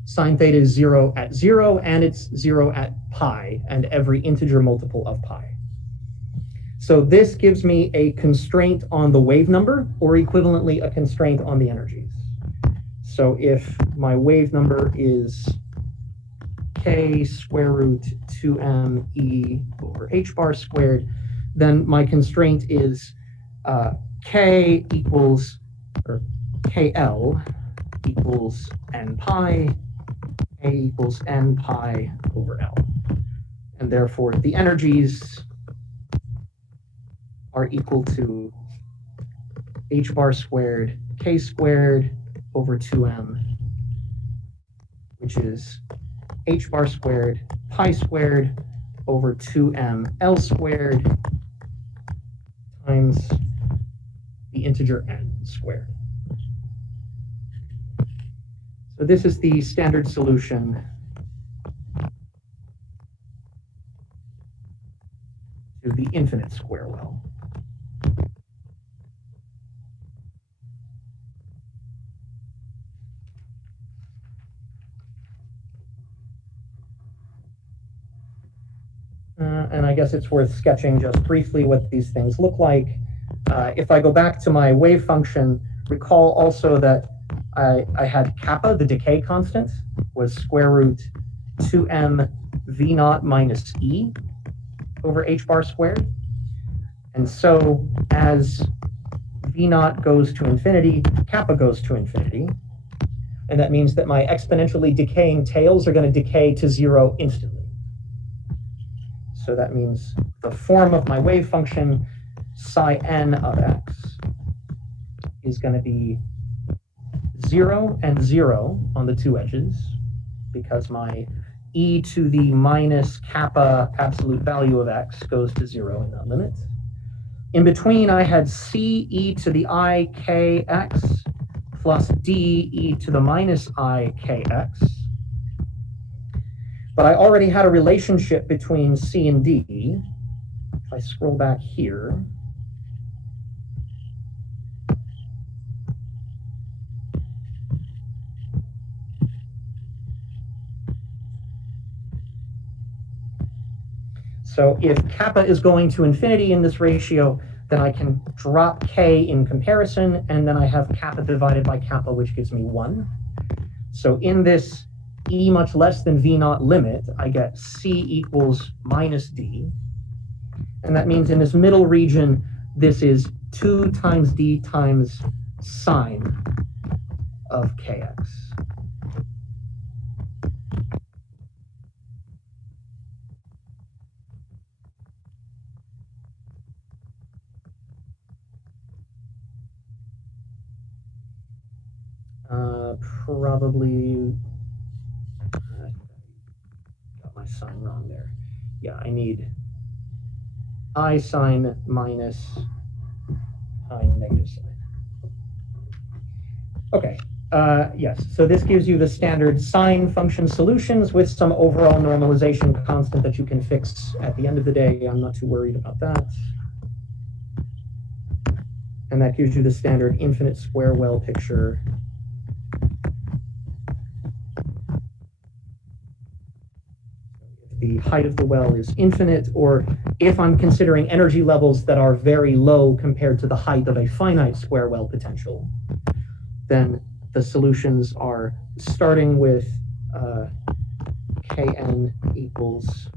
Sine theta is 0 at 0, and it's 0 at pi, and every integer multiple of pi. So this gives me a constraint on the wave number, or equivalently a constraint on the energies. So if my wave number is k square root 2me over h bar squared, then my constraint is k equals, or kl equals n pi, k equals n pi over L. And therefore the energies are equal to h bar squared k squared over 2m, which is h bar squared pi squared over 2m L squared times the integer n squared. So this is the standard solution to the infinite square well. And I guess it's worth sketching just briefly what these things look like. If I go back to my wave function, recall also that I had kappa, the decay constant, was square root 2m v naught minus e over h bar squared. And so as v naught goes to infinity, kappa goes to infinity. And that means that my exponentially decaying tails are going to decay to 0 instantly. So that means the form of my wave function, psi n of x, is going to be 0 and 0 on the two edges, because my e to the minus kappa absolute value of x goes to 0 in that limit. In between, I had c e to the I k x plus d e to the minus I k x. But I already had a relationship between c and d. If I scroll back here, so if kappa is going to infinity in this ratio, then I can drop k in comparison, and then I have kappa divided by kappa, which gives me 1. So in this e much less than v naught limit, I get c equals minus d. And that means in this middle region, this is 2 times d times sine of kx. Probably got my sign wrong there. Yeah, I need I sine minus I negative sine. Okay, yes, so this gives you the standard sine function solutions with some overall normalization constant that you can fix at the end of the day. I'm not too worried about that. And that gives you the standard infinite square well picture. the height of the well is infinite, or if I'm considering energy levels that are very low compared to the height of a finite square well potential, then the solutions are starting with Kn equals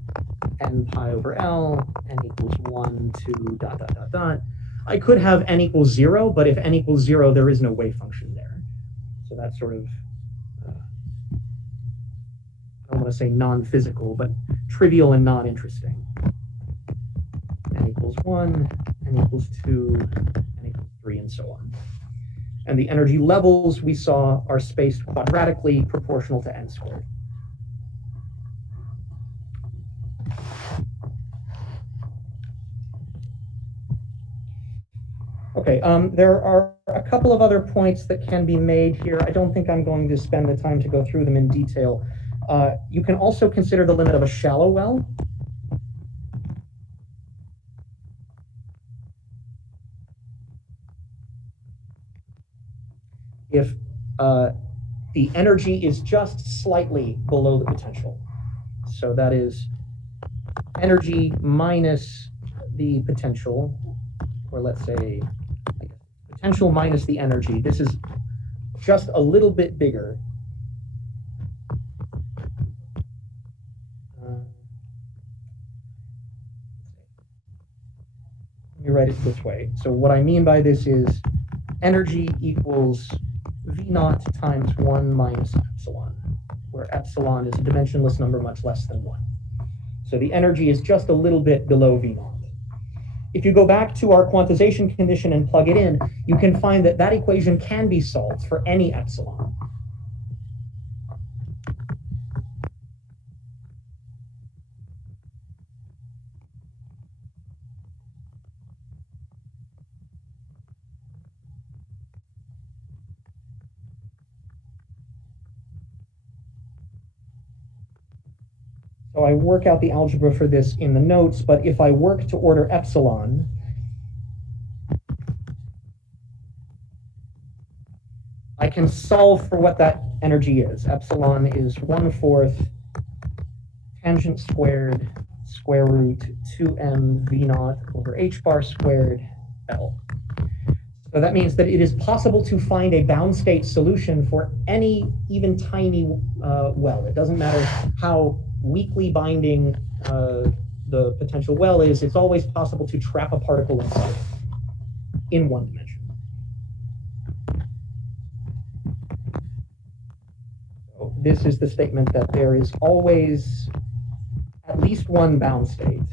n pi over L, n equals 1 to ... I could have n equals 0, but if n equals 0, there is no wave function there. So that's sort of, I don't want to say non-physical, but trivial and non-interesting. N equals 1, n equals 2, n equals 3, and so on. And the energy levels we saw are spaced quadratically proportional to n squared. Okay, there are a couple of other points that can be made here. I don't think I'm going to spend the time to go through them in detail. You can also consider the limit of a shallow well. If the energy is just slightly below the potential. So that is energy minus the potential, or let's say potential minus the energy. This is just a little bit bigger. Let me write it this way. So what I mean by this is energy equals V naught times 1 minus epsilon, where epsilon is a dimensionless number much less than 1. So the energy is just a little bit below V naught. If you go back to our quantization condition and plug it in, you can find that that equation can be solved for any epsilon. So I work out the algebra for this in the notes, but if I work to order epsilon, I can solve for what that energy is. Epsilon is 1/4 tangent squared square root 2m v naught over h bar squared L. So that means that it is possible to find a bound state solution for any even tiny well. It doesn't matter how weakly binding the potential well is, it's always possible to trap a particle inside in one dimension. So this is the statement that there is always at least one bound state.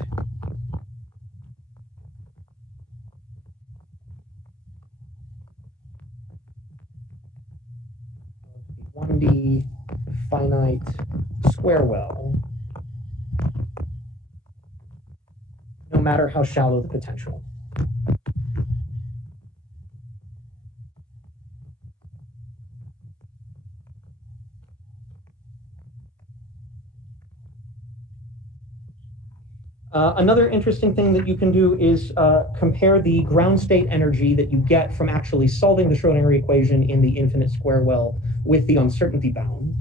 The 1D finite square well, no matter how shallow the potential. Another interesting thing that you can do is compare the ground state energy that you get from actually solving the Schrodinger equation in the infinite square well with the uncertainty bound.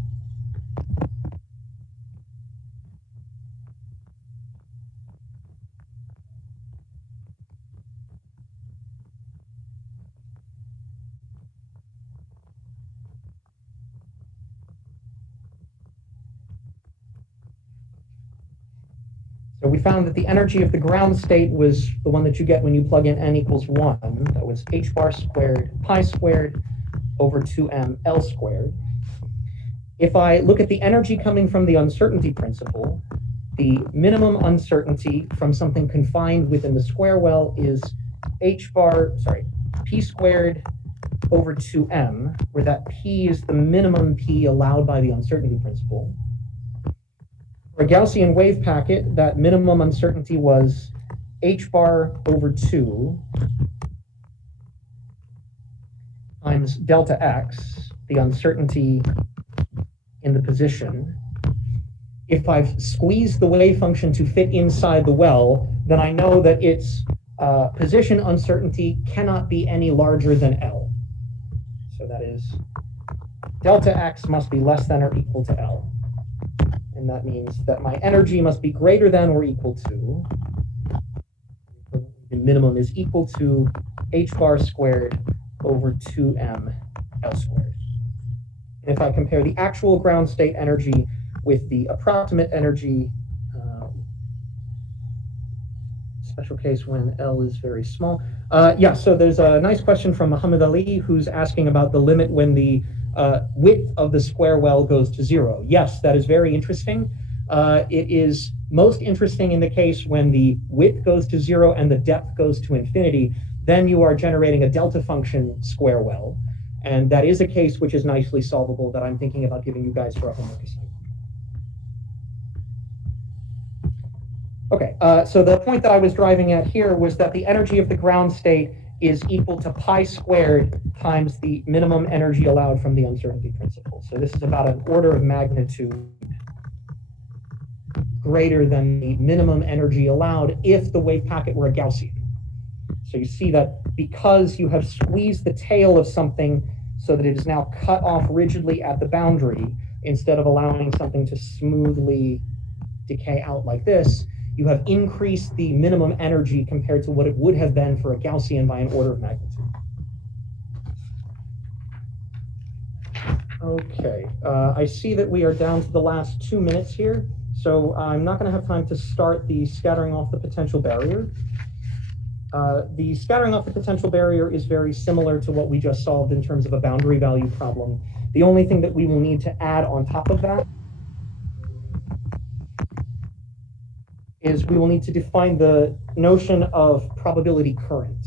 So we found that the energy of the ground state was the one that you get when you plug in n equals 1. That was h bar squared pi squared over 2m L squared. If I look at the energy coming from the uncertainty principle, the minimum uncertainty from something confined within the square well is p squared over 2m, where that p is the minimum p allowed by the uncertainty principle. For a Gaussian wave packet, that minimum uncertainty was h bar over 2 times delta x, the uncertainty in the position. If I've squeezed the wave function to fit inside the well, then I know that its position uncertainty cannot be any larger than L. So that is delta x must be less than or equal to L. And that means that my energy must be greater than or equal to, the minimum is equal to h bar squared over 2m L squared. And if I compare the actual ground state energy with the approximate energy, special case when L is very small. Yeah, so there's a nice question from Muhammad Ali who's asking about the limit when the width of the square well goes to 0. Yes, that is very interesting. It is most interesting in the case when the width goes to 0 and the depth goes to infinity. Then you are generating a delta function square well. And that is a case which is nicely solvable that I'm thinking about giving you guys for a homework assignment. Okay, so the point that I was driving at here was that the energy of the ground state is equal to pi squared times the minimum energy allowed from the uncertainty principle. So this is about an order of magnitude greater than the minimum energy allowed if the wave packet were a Gaussian. So you see that because you have squeezed the tail of something so that it is now cut off rigidly at the boundary, instead of allowing something to smoothly decay out like this, you have increased the minimum energy compared to what it would have been for a Gaussian by an order of magnitude. Okay, I see that we are down to the last 2 minutes here, so I'm not going to have time to start the scattering off the potential barrier. The scattering off the potential barrier is very similar to what we just solved in terms of a boundary value problem. The only thing that we will need to add on top of that is we will need to define the notion of probability current.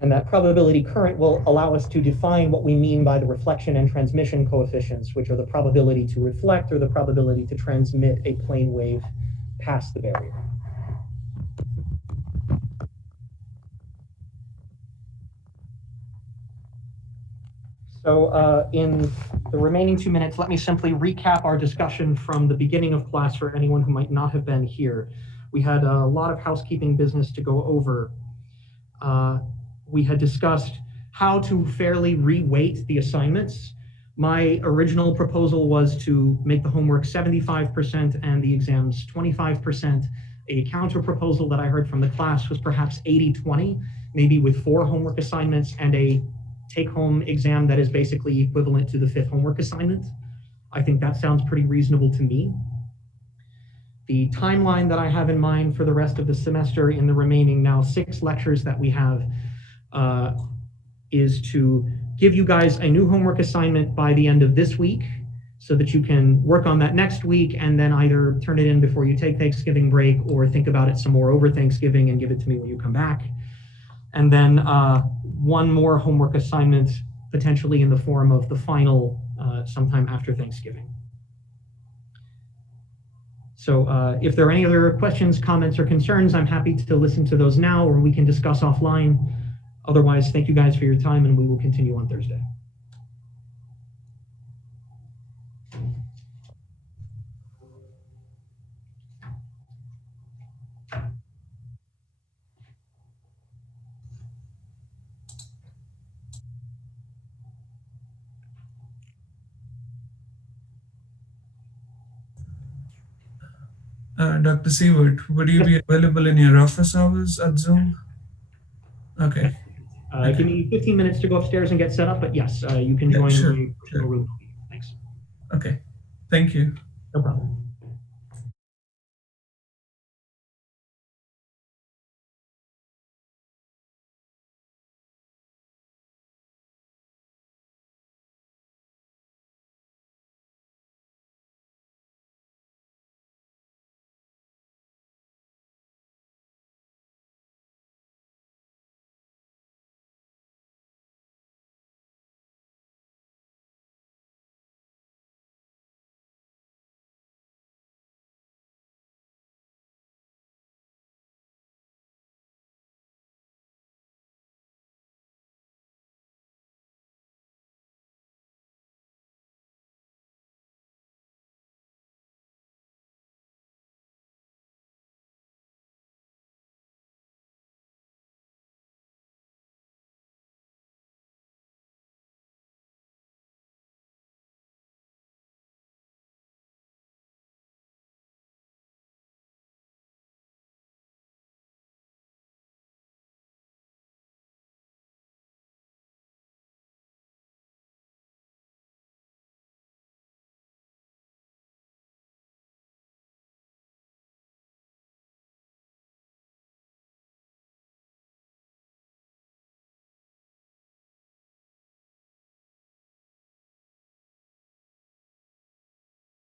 And that probability current will allow us to define what we mean by the reflection and transmission coefficients, which are the probability to reflect or the probability to transmit a plane wave past the barrier. So in the remaining 2 minutes, let me simply recap our discussion from the beginning of class for anyone who might not have been here. We had a lot of housekeeping business to go over. We had discussed how to fairly re-weight the assignments. My original proposal was to make the homework 75% and the exams 25%. A counter proposal that I heard from the class was perhaps 80-20, maybe with 4 homework assignments and a take-home exam that is basically equivalent to the 5th homework assignment. I think that sounds pretty reasonable to me. The timeline that I have in mind for the rest of the semester in the remaining now 6 lectures that we have is to give you guys a new homework assignment by the end of this week so that you can work on that next week and then either turn it in before you take Thanksgiving break or think about it some more over Thanksgiving and give it to me when you come back. And then 1 more homework assignment, potentially in the form of the final sometime after Thanksgiving. So if there are any other questions, comments, or concerns, I'm happy to listen to those now, or we can discuss offline. Otherwise, thank you guys for your time, and we will continue on Thursday. Dr. Seward, would you be available in your office hours at Zoom? Okay. Give me 15 minutes to go upstairs and get set up, but yes, you can join sure, the room. Thanks. Okay. Thank you. No problem.